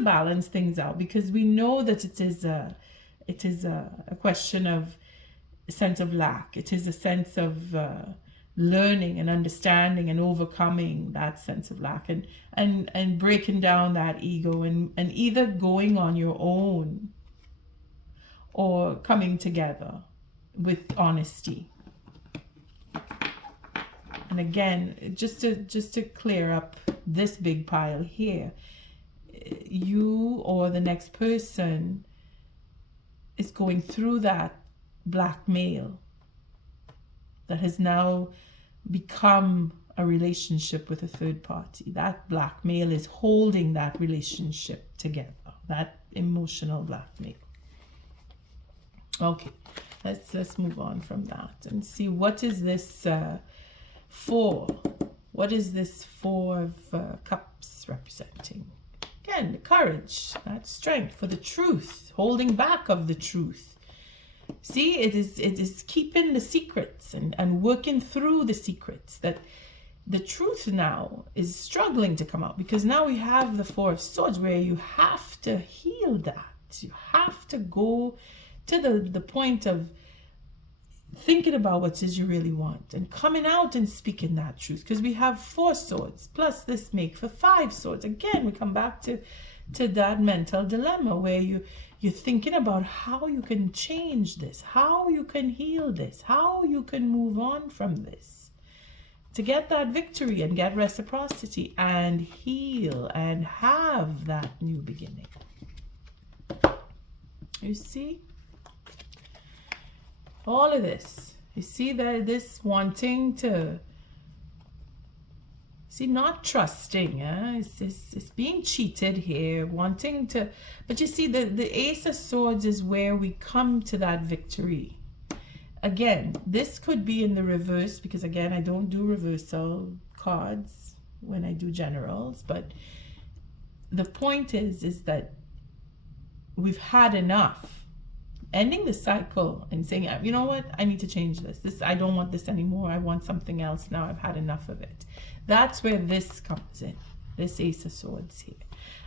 balance things out, because we know that it is a question of a sense of lack. It is a sense of learning and understanding and overcoming that sense of lack and breaking down that ego and either going on your own or coming together with honesty. And again, just to clear up this big pile here, you or the next person is going through that blackmail that has now become a relationship with a third party. That blackmail is holding that relationship together, that emotional blackmail. Okay, let's move on from that and see what is this for. What is this Four of Cups representing? Again, the courage, that strength for the truth, holding back of the truth. See, it is keeping the secrets and working through the secrets. That the truth now is struggling to come out, because now we have the Four of Swords where you have to heal that. You have to go to the point of thinking about what it is you really want and coming out and speaking that truth, because we have 4 swords plus this make for 5 swords. Again, we come back to that mental dilemma where you're thinking about how you can change this, how you can heal this, how you can move on from this to get that victory and get reciprocity and heal and have that new beginning. You see? All of this You see that this wanting to, see, not trusting, it's being cheated here, wanting to, but you see the Ace of Swords is where we come to that victory. Again, this could be in the reverse, because again, I don't do reversal cards when I do generals, but the point is that we've had enough. Ending the cycle and saying, you know what, I need to change this. I don't want this anymore. I want something else now. I've had enough of it. That's where this comes in, this Ace of Swords here.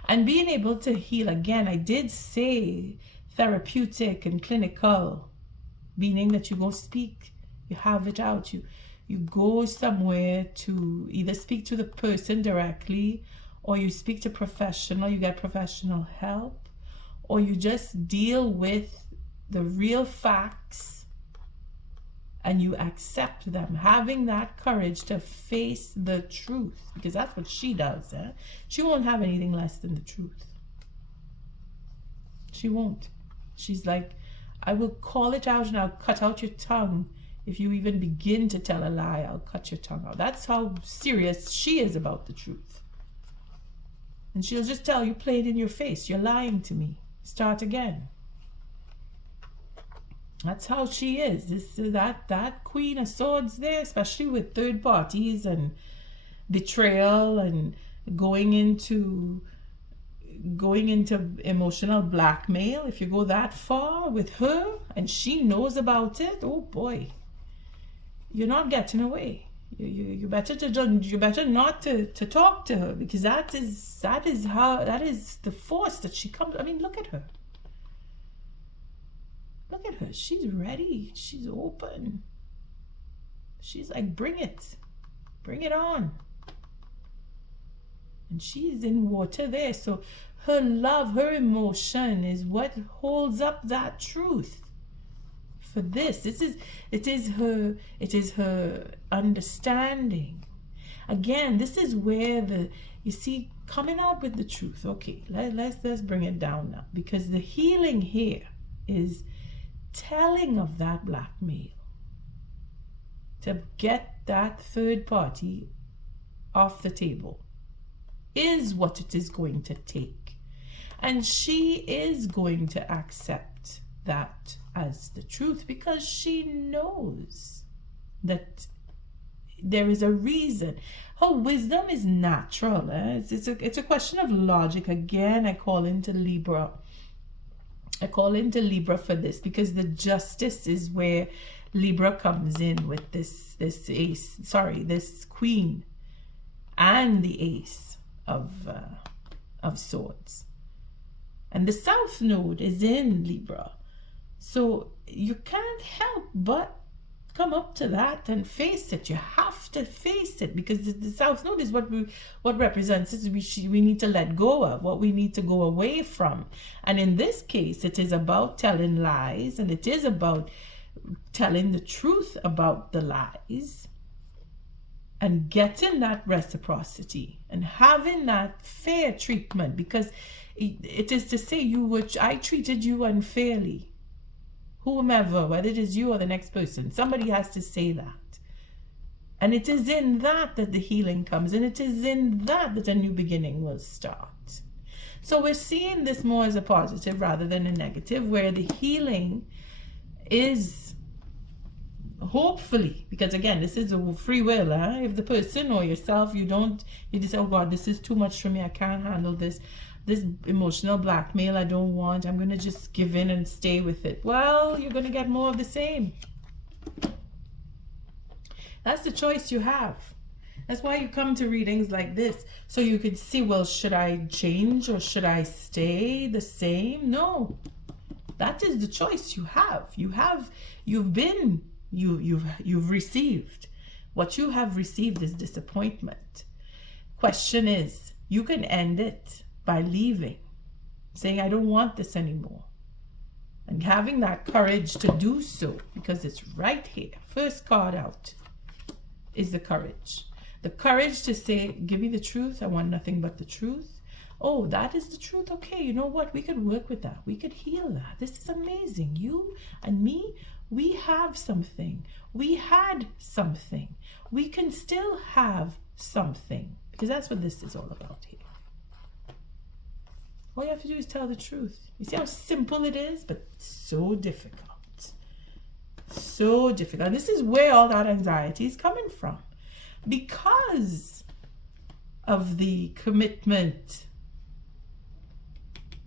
And being able to heal, again, I did say therapeutic and clinical, meaning that you go speak, you have it out, you go somewhere to either speak to the person directly, or you speak to professional, you get professional help, or you just deal with the real facts and you accept them, having that courage to face the truth, because that's what she does. She won't have anything less than the truth. She won't. She's like, I will call it out and I'll cut out your tongue. If you even begin to tell a lie, I'll cut your tongue out. That's how serious she is about the truth. And she'll just tell you, play it in your face, you're lying to me, start again. That's how she is. That Queen of Swords there, especially with third parties and betrayal and going into emotional blackmail. If you go that far with her and she knows about it, oh boy, you're not getting away. You better not to talk to her, because that is the force that she comes. I mean, look at her. Look at her. She's ready. She's open. She's like, bring it. Bring it on. And she's in water there. So her love, her emotion is what holds up that truth. For this, it is her understanding. Again, this is where you see, coming out with the truth. Okay, let's bring it down now, because the healing here is telling of that blackmail to get that third party off the table is what it is going to take, and she is going to accept that as the truth, because she knows that there is a reason. Her wisdom is natural. It's a question of logic. Again, I call into Libra for this, because the justice is where Libra comes in with this Queen and the Ace of Swords. And the South Node is in Libra. So you can't help but come up to that and face it. You have to face it, because the South Node is what represents it. We need to let go of, what we need to go away from. And in this case, it is about telling lies, and it is about telling the truth about the lies and getting that reciprocity and having that fair treatment, because it is to say, I treated you unfairly. Whomever, whether it is you or the next person, somebody has to say that. And it is in that the healing comes, and it is in that a new beginning will start. So we're seeing this more as a positive rather than a negative, where the healing is hopefully, because again, this is a free will. If the person or yourself, you just, oh God, this is too much for me, I can't handle this emotional blackmail, I don't want, I'm going to just give in and stay with it. Well, you're going to get more of the same. That's the choice you have. That's why you come to readings like this, so you could see, well, should I change or should I stay the same? No, that is the choice you have. You've received. What you have received is disappointment. Question is, you can end it by leaving, saying, I don't want this anymore, and having that courage to do so, because it's right here. First card out is the courage to say, give me the truth, I want nothing but the truth, Oh, that is the truth. Okay, you know what? We could work with that. We could heal that. This is amazing. You and me, we have something. We had something. We can still have something, because that's what this is all about here. All you have to do is tell the truth. You see how simple it is, but so difficult. So difficult. And this is where all that anxiety is coming from, because of the commitment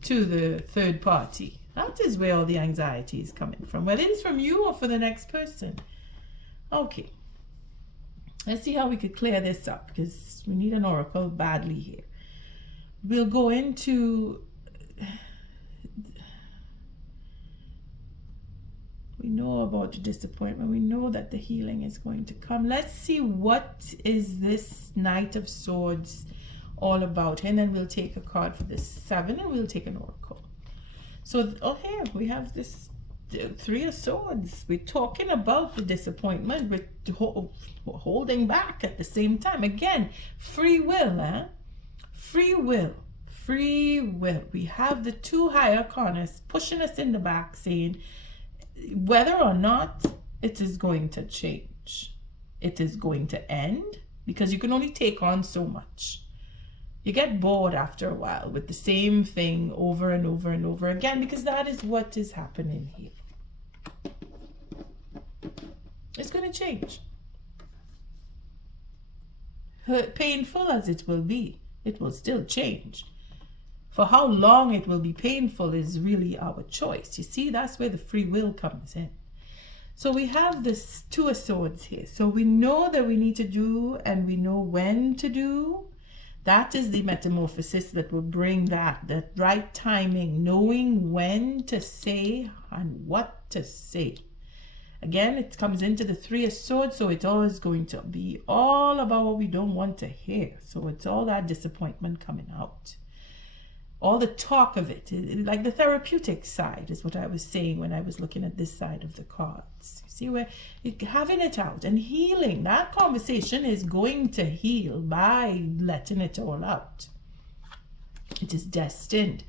to the third party. That is where all the anxiety is coming from, whether it's from you or for the next person. Okay, let's see how we could clear this up, because we need an oracle badly here. We'll go into, we know about the disappointment. We know that the healing is going to come. Let's see what is this Knight of Swords all about. And then we'll take a card for this 7 and we'll take an oracle. So, oh, here we have this 3 of Swords. We're talking about the disappointment. We're holding back at the same time. Again, free will, Free will. Free will. We have the 2 higher corners pushing us in the back, saying whether or not it is going to change. It is going to end, because you can only take on so much. You get bored after a while with the same thing over and over and over again, because that is what is happening here. It's going to change. Painful as it will be, it will still change. For how long it will be painful is really our choice. You see, that's where the free will comes in. So we have this 2 of Swords here. So we know that we need to do, and we know when to do. That is the metamorphosis that will bring that right timing, knowing when to say and what to say. Again, it comes into the 3 of Swords, so it's always going to be all about what we don't want to hear. So it's all that disappointment coming out. All the talk of it, like the therapeutic side is what I was saying when I was looking at this side of the cards. You see where you're having it out and healing. That conversation is going to heal by letting it all out. It is destined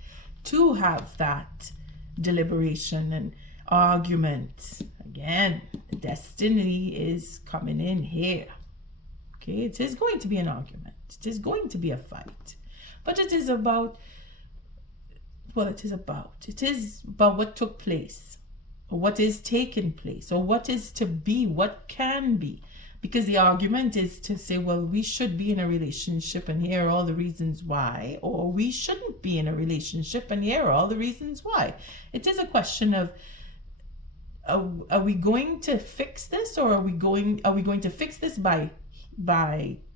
to have that deliberation and argument. Again, the destiny is coming in here. Okay, it is going to be an argument. It is going to be a fight. But it is about, well, it is about what took place, or what is taking place, or what is to be, what can be. Because the argument is to say, well, we should be in a relationship and here are all the reasons why, or we shouldn't be in a relationship and here are all the reasons why. It is a question of, are we going to fix this, or are we going to fix this by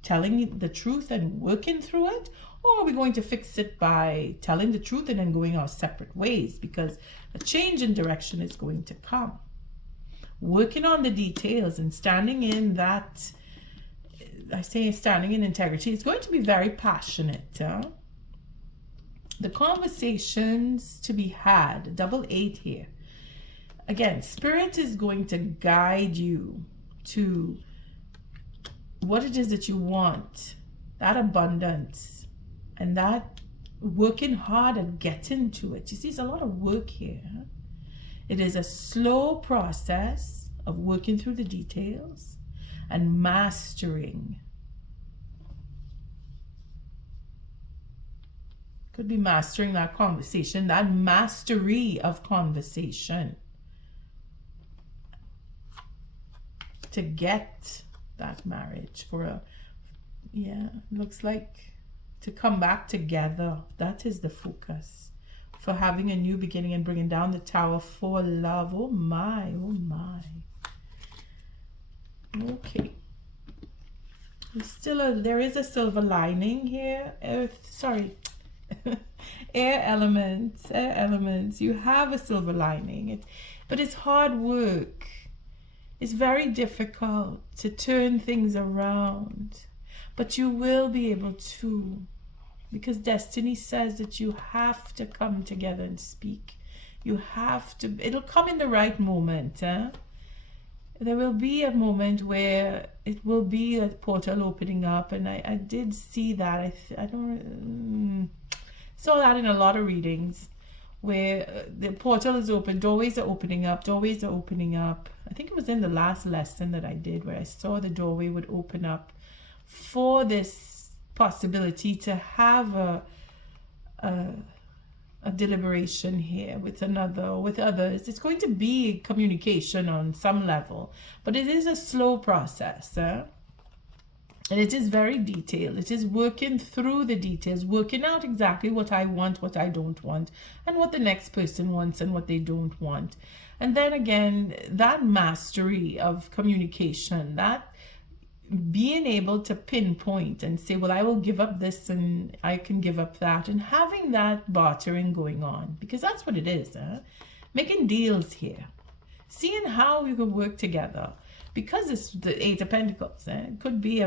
telling the truth and working through it? Or are we going to fix it by telling the truth and then going our separate ways? Because a change in direction is going to come. Working on the details and standing in that, I say standing in integrity, it's going to be very passionate. The conversations to be had, double 8 here. Again, Spirit is going to guide you to what it is that you want, that abundance, and that working hard at getting to it. You see, it's a lot of work here. It is a slow process of working through the details and mastering. Could be mastering that conversation, that mastery of conversation, to get that marriage looks like to come back together. That is the focus for having a new beginning and bringing down the tower for love. Oh my, oh my. Okay. There is a silver lining here. Air elements. You have a silver lining. But it's hard work. It's very difficult to turn things around. But you will be able to, because destiny says that you have to come together and speak. You have to, it'll come in the right moment. There will be a moment where it will be a portal opening up, and I did see that. Saw that in a lot of readings where the portal is open, doorways are opening up, doorways are opening up. I think it was in the last lesson that I did where I saw the doorway would open up for this possibility to have a deliberation here with another or with others. It's going to be communication on some level, but it is a slow process. And it is very detailed. It is working through the details, working out exactly what I want, what I don't want, and what the next person wants and what they don't want. And then again, that mastery of communication, that being able to pinpoint and say, well, I will give up this and I can give up that, and having that bartering going on, because that's what it is, making deals here, seeing how you can work together. Because it's the Eight of Pentacles, it could be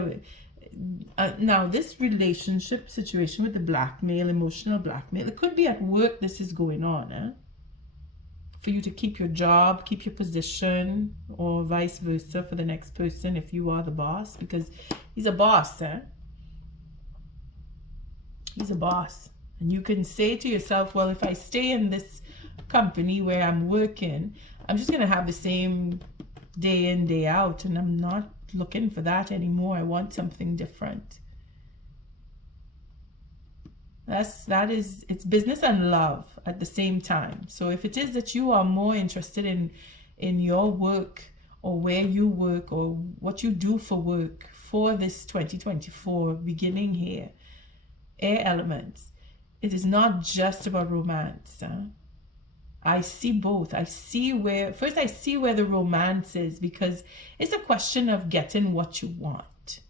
now this relationship situation with the blackmail, emotional blackmail, it could be at work this is going on, for you to keep your job, keep your position, or vice versa for the next person if you are the boss, because he's a boss. He's a boss. And you can say to yourself, well, if I stay in this company where I'm working, I'm just going to have the same day in, day out, and I'm not looking for that anymore. I want something different. It's business and love at the same time. So if it is that you are more interested in your work or where you work or what you do for work for this 2024 beginning here, air elements, it is not just about romance. I see both. I see where the romance is, because it's a question of getting what you want.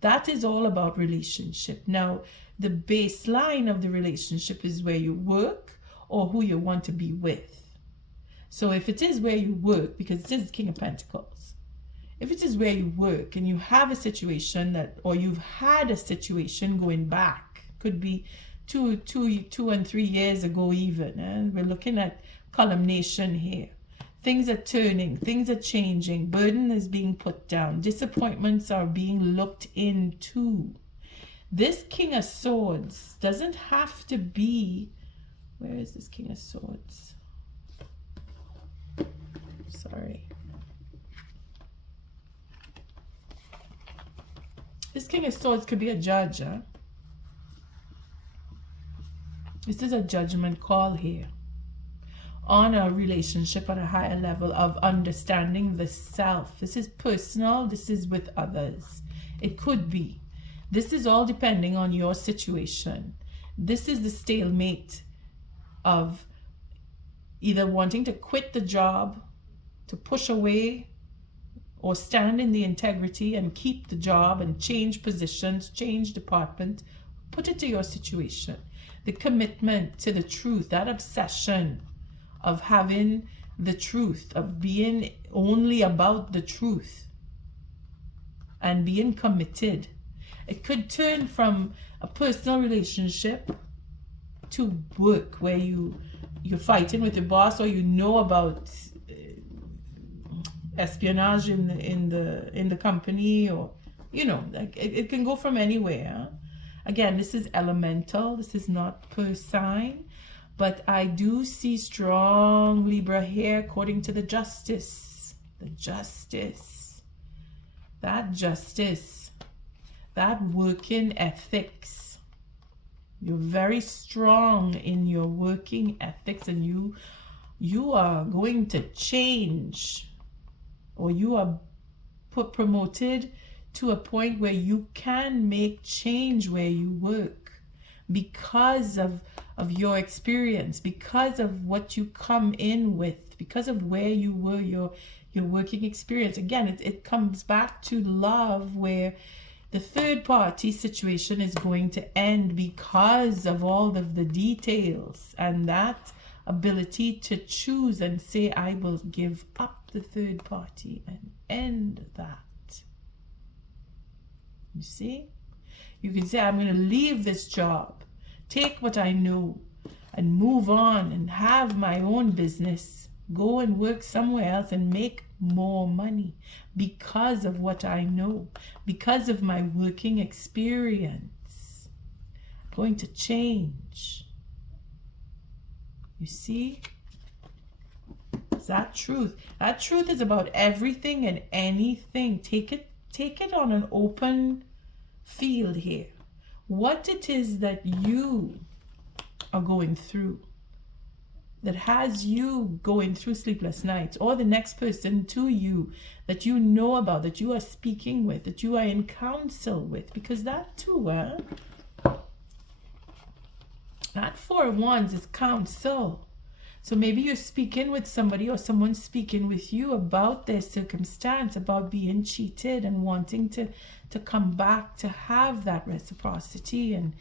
That is all about relationship. Now, the baseline of the relationship is where you work or who you want to be with. So if it is where you work, because it is King of Pentacles, if it is where you work and you have a situation or you've had a situation going back, could be 2 and 3 years ago even. We're looking at culmination here. Things are turning, things are changing, burden is being put down, disappointments are being looked into. This King of Swords doesn't have to be, where is this King of Swords? Sorry. This King of Swords could be a judge. This is a judgment call here on a relationship at a higher level of understanding the self. This is personal. This is with others. It could be. This is all depending on your situation. This is the stalemate of either wanting to quit the job, to push away, or stand in the integrity and keep the job and change positions, change department. Put it to your situation. The commitment to the truth, that obsession of having the truth, of being only about the truth and being committed. It could turn from a personal relationship to work where you're fighting with the boss, or you know about espionage in the company, or like it can go from anywhere. Again, this is elemental. This is not per sign. But I do see strong Libra here according to the justice. The justice. That justice. That working ethics. You're very strong in your working ethics, and you are going to change, or you are promoted to a point where you can make change where you work because of your experience, because of what you come in with, because of where you were, your working experience. Again, it comes back to love, where the third party situation is going to end because of all of the details and that ability to choose and say, I will give up the third party and end that. You see? You can say, I'm going to leave this job, take what I know, and move on and have my own business, go and work somewhere else and make more money because of what I know, because of my working experience. going to change. You see? It's that truth. That truth is about everything and anything. Take it on an open field here. What it is that you are going through, that has you going through sleepless nights, or the next person to you that you know about, that you are speaking with, that you are in counsel with, because that too, that Four of Wands is counsel. So maybe you're speaking with somebody, or someone's speaking with you about their circumstance, about being cheated and wanting to come back, to have that reciprocity, and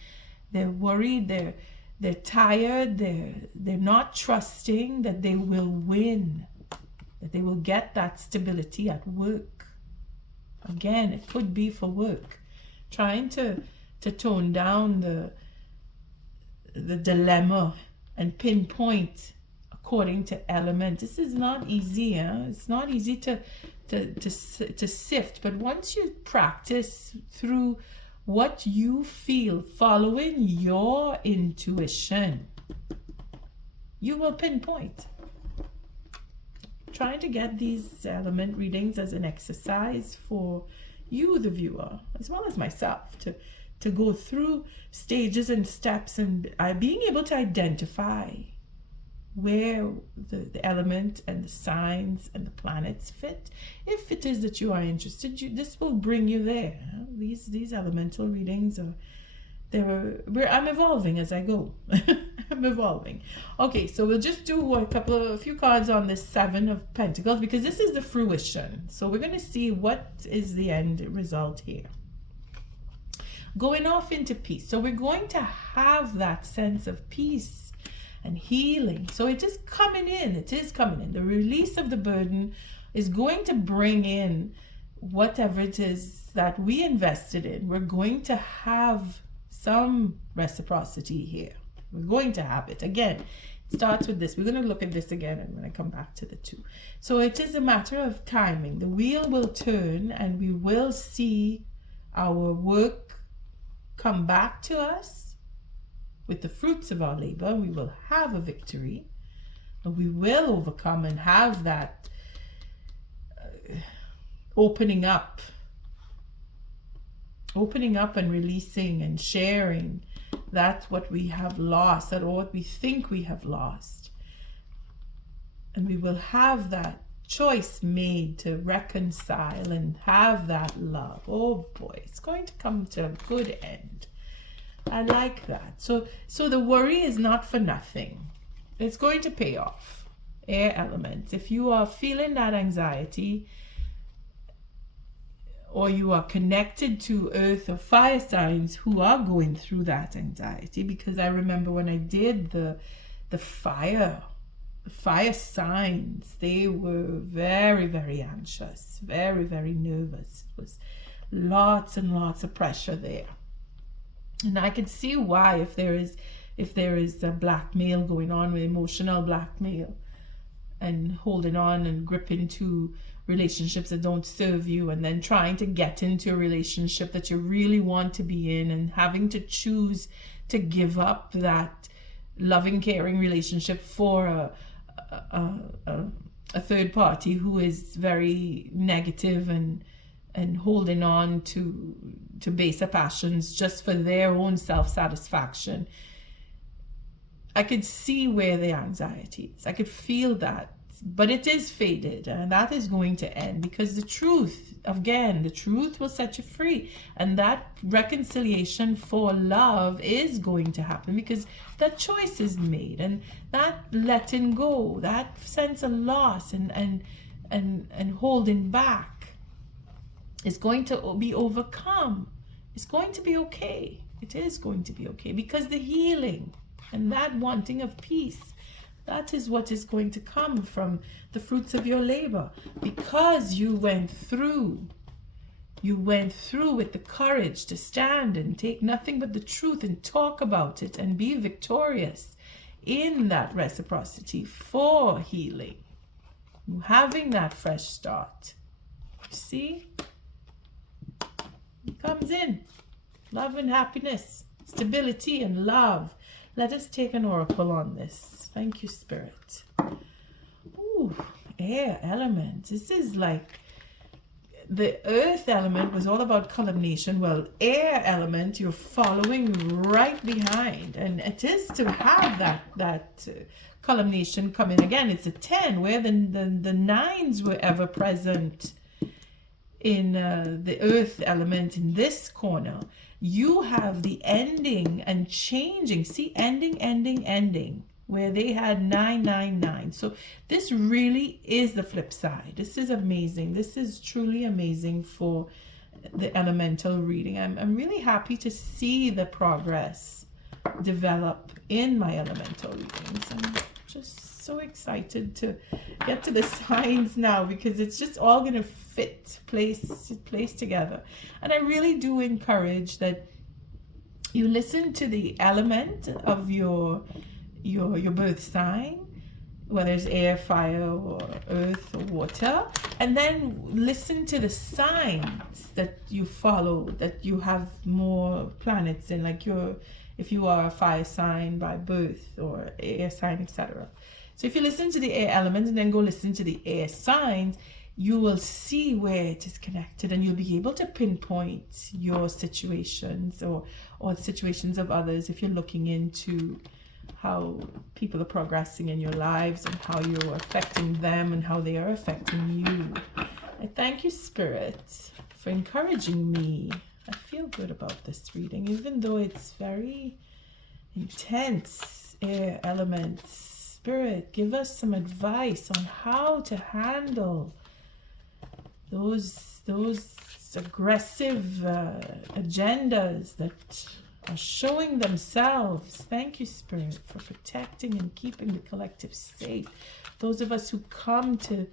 they're worried, they're tired, they're not trusting that they will win, that they will get that stability at work. Again, it could be for work. Trying to tone down the dilemma and pinpoint according to element. This is not easy. It's not easy to sift. But once you practice through what you feel, following your intuition, you will pinpoint. Trying to get these element readings as an exercise for you, the viewer, as well as myself, to go through stages and steps, and being able to identify where the element and the signs and the planets fit. If it is that you are interested, this will bring you there. These elemental readings are I'm evolving as I go. I'm evolving. Okay, so we'll just do a few cards on this Seven of Pentacles, because this is the fruition. So we're going to see what is the end result here. Going off into peace. So we're going to have that sense of peace and healing. So it is coming in. It is coming in. The release of the burden is going to bring in whatever it is that we invested in. We're going to have some reciprocity here. We're going to have it. Again, it starts with this. We're going to look at this again and when I come back to the two. So it is a matter of timing. The wheel will turn and we will see our work come back to us with the fruits of our labor. We will have a victory, and we will overcome and have that opening up and releasing and sharing that's what we have lost, or what we think we have lost. And we will have that choice made to reconcile and have that love. Oh boy, it's going to come to a good end. I like that. So the worry is not for nothing. It's going to pay off. Air elements. If you are feeling that anxiety, or you are connected to earth or fire signs who are going through that anxiety, because I remember when I did the fire signs, they were very, very anxious, very, very nervous. It was lots and lots of pressure there. And I could see why, if there is a blackmail going on, with emotional blackmail, and holding on and gripping to relationships that don't serve you, and then trying to get into a relationship that you really want to be in, and having to choose to give up that loving, caring relationship for a third party who is very negative and holding on to baser passions just for their own self-satisfaction. I could see where the anxiety is. I could feel that. But it is faded, and that is going to end, because the truth will set you free. And that reconciliation for love is going to happen, because that choice is made, and that letting go, that sense of loss and holding back is going to be overcome. It's going to be okay. It is going to be okay, because the healing and that wanting of peace, that is what is going to come from the fruits of your labor, because you went through with the courage to stand and take nothing but the truth and talk about it and be victorious in that reciprocity for healing, having that fresh start. See? It comes in. Love and happiness. stability and love. Let us take an oracle on this. Thank you, Spirit. Ooh, air element. This is like the earth element was all about culmination. Well, air element, you're following right behind. And it is to have that culmination come in. Again, it's a 10 where the nines were ever present in the earth element in this corner. You have the ending and changing. See, ending, where they had 999. So this really is the flip side. This is amazing. This is truly amazing for the elemental reading. I'm really happy to see the progress develop in my elemental readings. I'm just so excited to get to the signs now, because it's just all going to fit, place together. And I really do encourage that you listen to the element of your birth sign, whether it's air, fire, or earth, or water, and then listen to the signs that you follow, that you have more planets in, like if you are a fire sign by birth or air sign, etc. So if you listen to the air element and then go listen to the air signs, you will see where it is connected, and you'll be able to pinpoint your situations or situations of others if you're looking into how people are progressing in your lives and how you're affecting them and how they are affecting you. I thank you, Spirit, for encouraging me. I feel good about this reading, even though it's very intense. Air elements. Spirit, give us some advice on how to handle those aggressive agendas that are showing themselves. Thank you, Spirit, for protecting and keeping the collective safe. Those of us who come to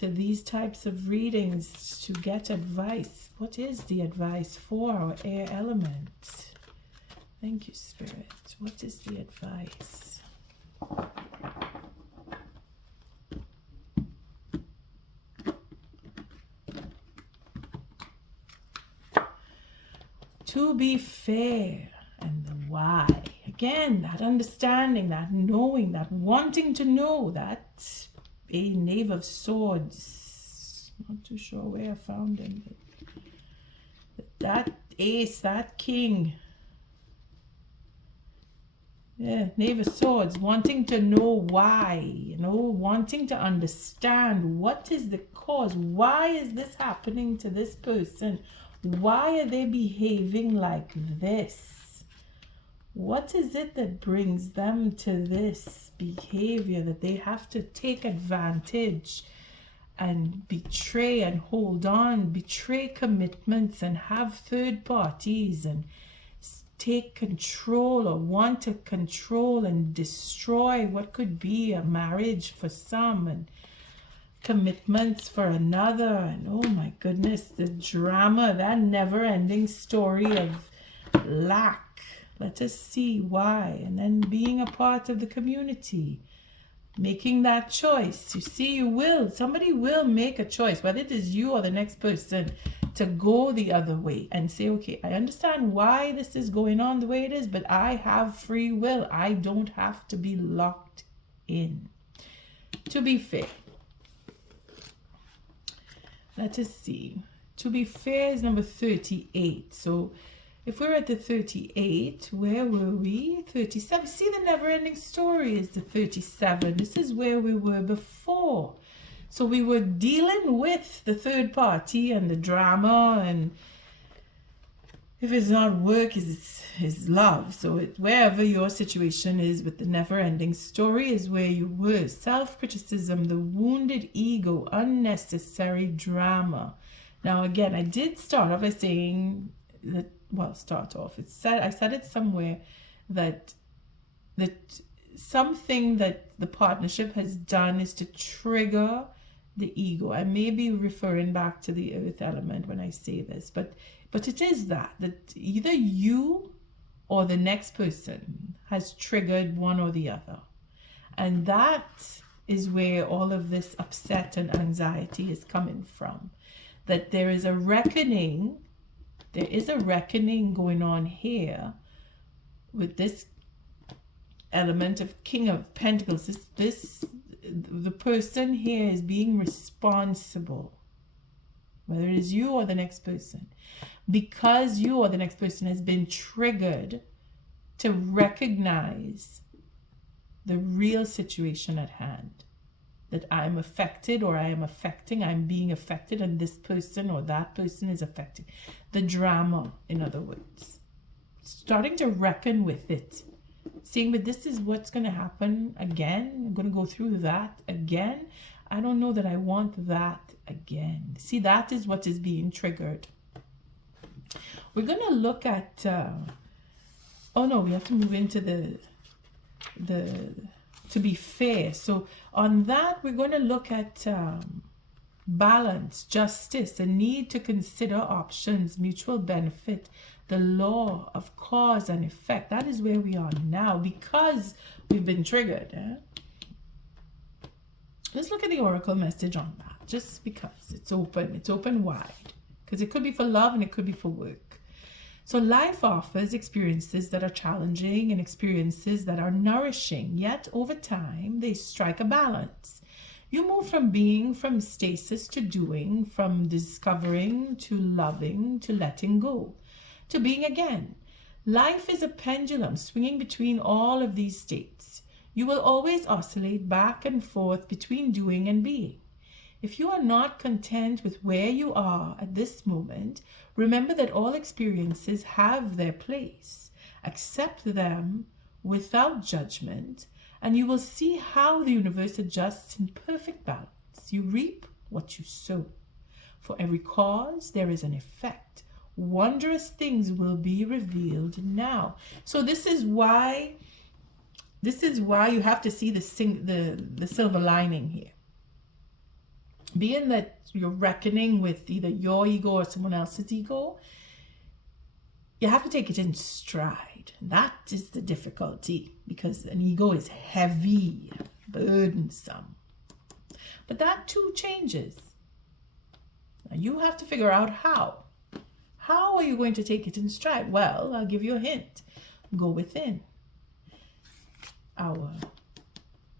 these types of readings to get advice. What is the advice for our air element? Thank you, Spirit. What is the advice? To be fair, and the why. Again, that understanding, that knowing, that wanting to know, that a Knave of Swords. Not too sure where I found him. That ace, that king. Yeah, Knave of Swords, wanting to know why, wanting to understand what is the cause. Why is this happening to this person? Why are they behaving like this? What is it that brings them to this behavior, that they have to take advantage and betray and hold on, betray commitments and have third parties and take control or want to control and destroy what could be a marriage for some and commitments for another? And oh my goodness, the drama, that never-ending story of lack. Let us see why. And then being a part of the community, making that choice. You see, somebody will make a choice, whether it is you or the next person, to go the other way and say, okay, I understand why this is going on the way it is, but I have free will. I don't have to be locked in. To be fair. Let us see. To be fair is number 38. So if we're at the 38, where were we? 37. See, the never-ending story is the 37. This is where we were before. So we were dealing with the third party and the drama, and if it's not work, it's love. So wherever your situation is with the never-ending story is where you were. Self-criticism, the wounded ego, unnecessary drama. Now again, I did start off by saying that, I said it somewhere that something that the partnership has done is to trigger the ego. I may be referring back to the earth element when I say this, but it is that either you or the next person has triggered one or the other. And that is where all of this upset and anxiety is coming from. That there is a reckoning going on here with this element of King of Pentacles, the person here is being responsible, whether it is you or the next person, because you or the next person has been triggered to recognize the real situation at hand. That I'm affected, or I am affecting, I'm being affected, and this person or that person is affecting. The drama, in other words. Starting to reckon with it. Seeing, but this is what's going to happen again. I'm going to go through that again. I don't know that I want that again. See, that is what is being triggered. We're going to look at... oh no, we have to move into the to be fair. So on that, we're going to look at balance, justice, a need to consider options, mutual benefit, the law of cause and effect. That is where we are now because we've been triggered. Let's look at the oracle message on that, just because it's open wide, because it could be for love and it could be for work. So life offers experiences that are challenging and experiences that are nourishing, yet over time they strike a balance. You move from stasis to doing, from discovering to loving to letting go, to being again. Life is a pendulum swinging between all of these states. You will always oscillate back and forth between doing and being. If you are not content with where you are at this moment, remember that all experiences have their place. Accept them without judgment, and you will see how the universe adjusts in perfect balance. You reap what you sow. For every cause, there is an effect. Wondrous things will be revealed now. So this is why you have to see the silver lining here. Being that you're reckoning with either your ego or someone else's ego, you have to take it in stride. That is the difficulty, because an ego is heavy, burdensome. But that too changes. Now you have to figure out how. How are you going to take it in stride? Well, I'll give you a hint. Go within. Our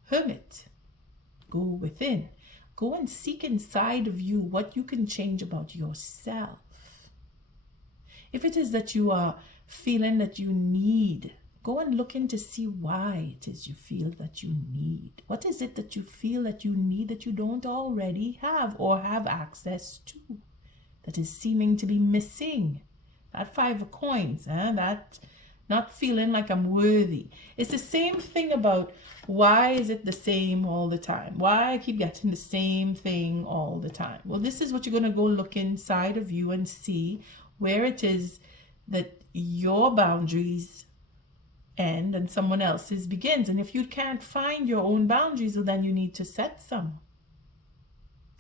hermit. Go within. Go and seek inside of you what you can change about yourself. If it is that you are feeling that you need, go and look in to see why it is you feel that you need. What is it that you feel that you need that you don't already have or have access to, that is seeming to be missing? That 5 of coins, that not feeling like I'm worthy. It's the same thing about why is it the same all the time? Why I keep getting the same thing all the time? Well, this is what you're going to go look inside of you and see where it is that your boundaries end and someone else's begins. And if you can't find your own boundaries, well, then you need to set some.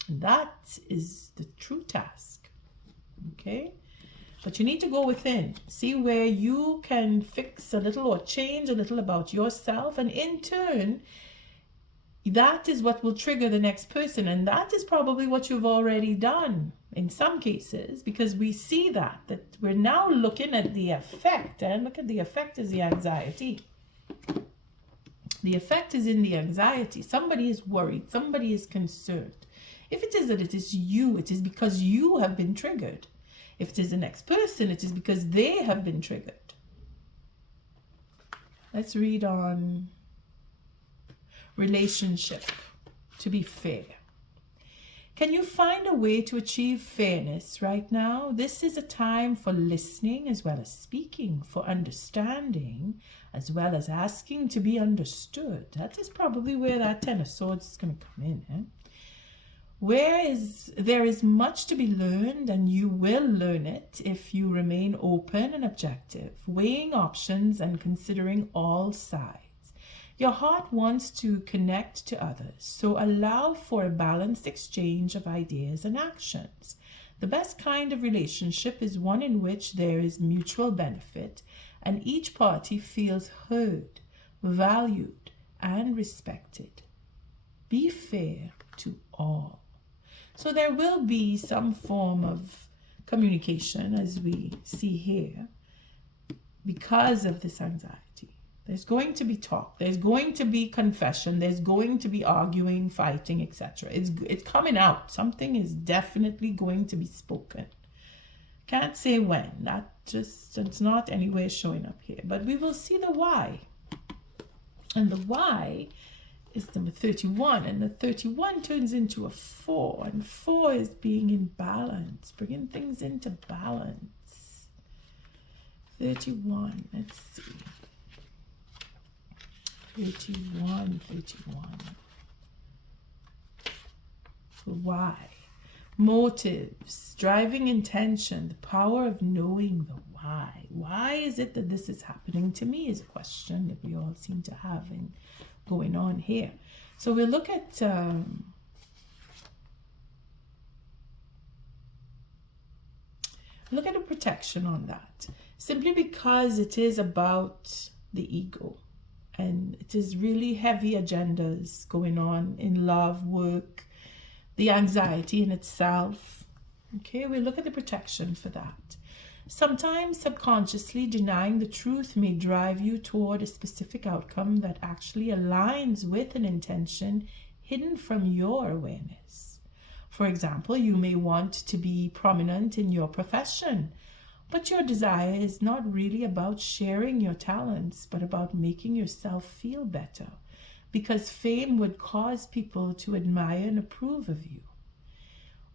And that is the true task. Okay? But you need to go within, see where you can fix a little or change a little about yourself. And in turn, that is what will trigger the next person. And that is probably what you've already done in some cases, because we see that we're now looking at the effect. And look at the effect is the anxiety. The effect is in the anxiety. Somebody is worried. Somebody is concerned. If it is that it is you, it is because you have been triggered. If it is the next person, it is because they have been triggered. Let's read on relationship, to be fair. Can you find a way to achieve fairness right now? This is a time for listening as well as speaking, for understanding as well as asking to be understood. That is probably where that 10 of Swords is going to come in. There is much to be learned, and you will learn it if you remain open and objective, weighing options and considering all sides. Your heart wants to connect to others, so allow for a balanced exchange of ideas and actions. The best kind of relationship is one in which there is mutual benefit and each party feels heard, valued, and respected. Be fair to all. So there will be some form of communication, as we see here. because of this anxiety. There's going to be talk. There's going to be confession. There's going to be arguing, fighting, etc. It's coming out. Something is definitely going to be spoken. Can't say when. It's not anywhere showing up here. But we will see the why. And the why is number 31. And the 31 turns into a 4. And 4 is being in balance, bringing things into balance. 31. Let's see. 31. So why? Motives, driving intention, the power of knowing the why. Why is it that this is happening to me is a question that we all seem to have and going on here. So we'll look at the protection on that. Simply because it is about the ego. And it is really heavy agendas going on in love, work, the anxiety in itself. Okay, we look at the protection for that. Sometimes subconsciously denying the truth may drive you toward a specific outcome that actually aligns with an intention hidden from your awareness. For example, you may want to be prominent in your profession, but your desire is not really about sharing your talents, but about making yourself feel better, because fame would cause people to admire and approve of you.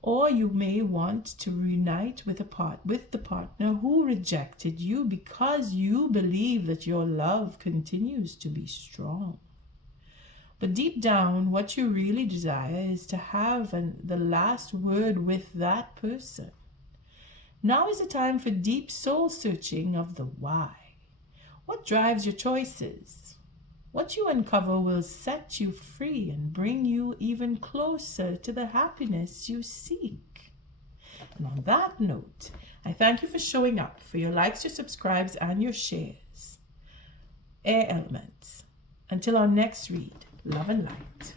Or you may want to reunite with the partner who rejected you because you believe that your love continues to be strong. But deep down, what you really desire is to have the last word with that person. Now is the time for deep soul searching of the why. What drives your choices? What you uncover will set you free and bring you even closer to the happiness you seek. And on that note, I thank you for showing up, for your likes, your subscribes, and your shares. Air Elements. Until our next read, love and light.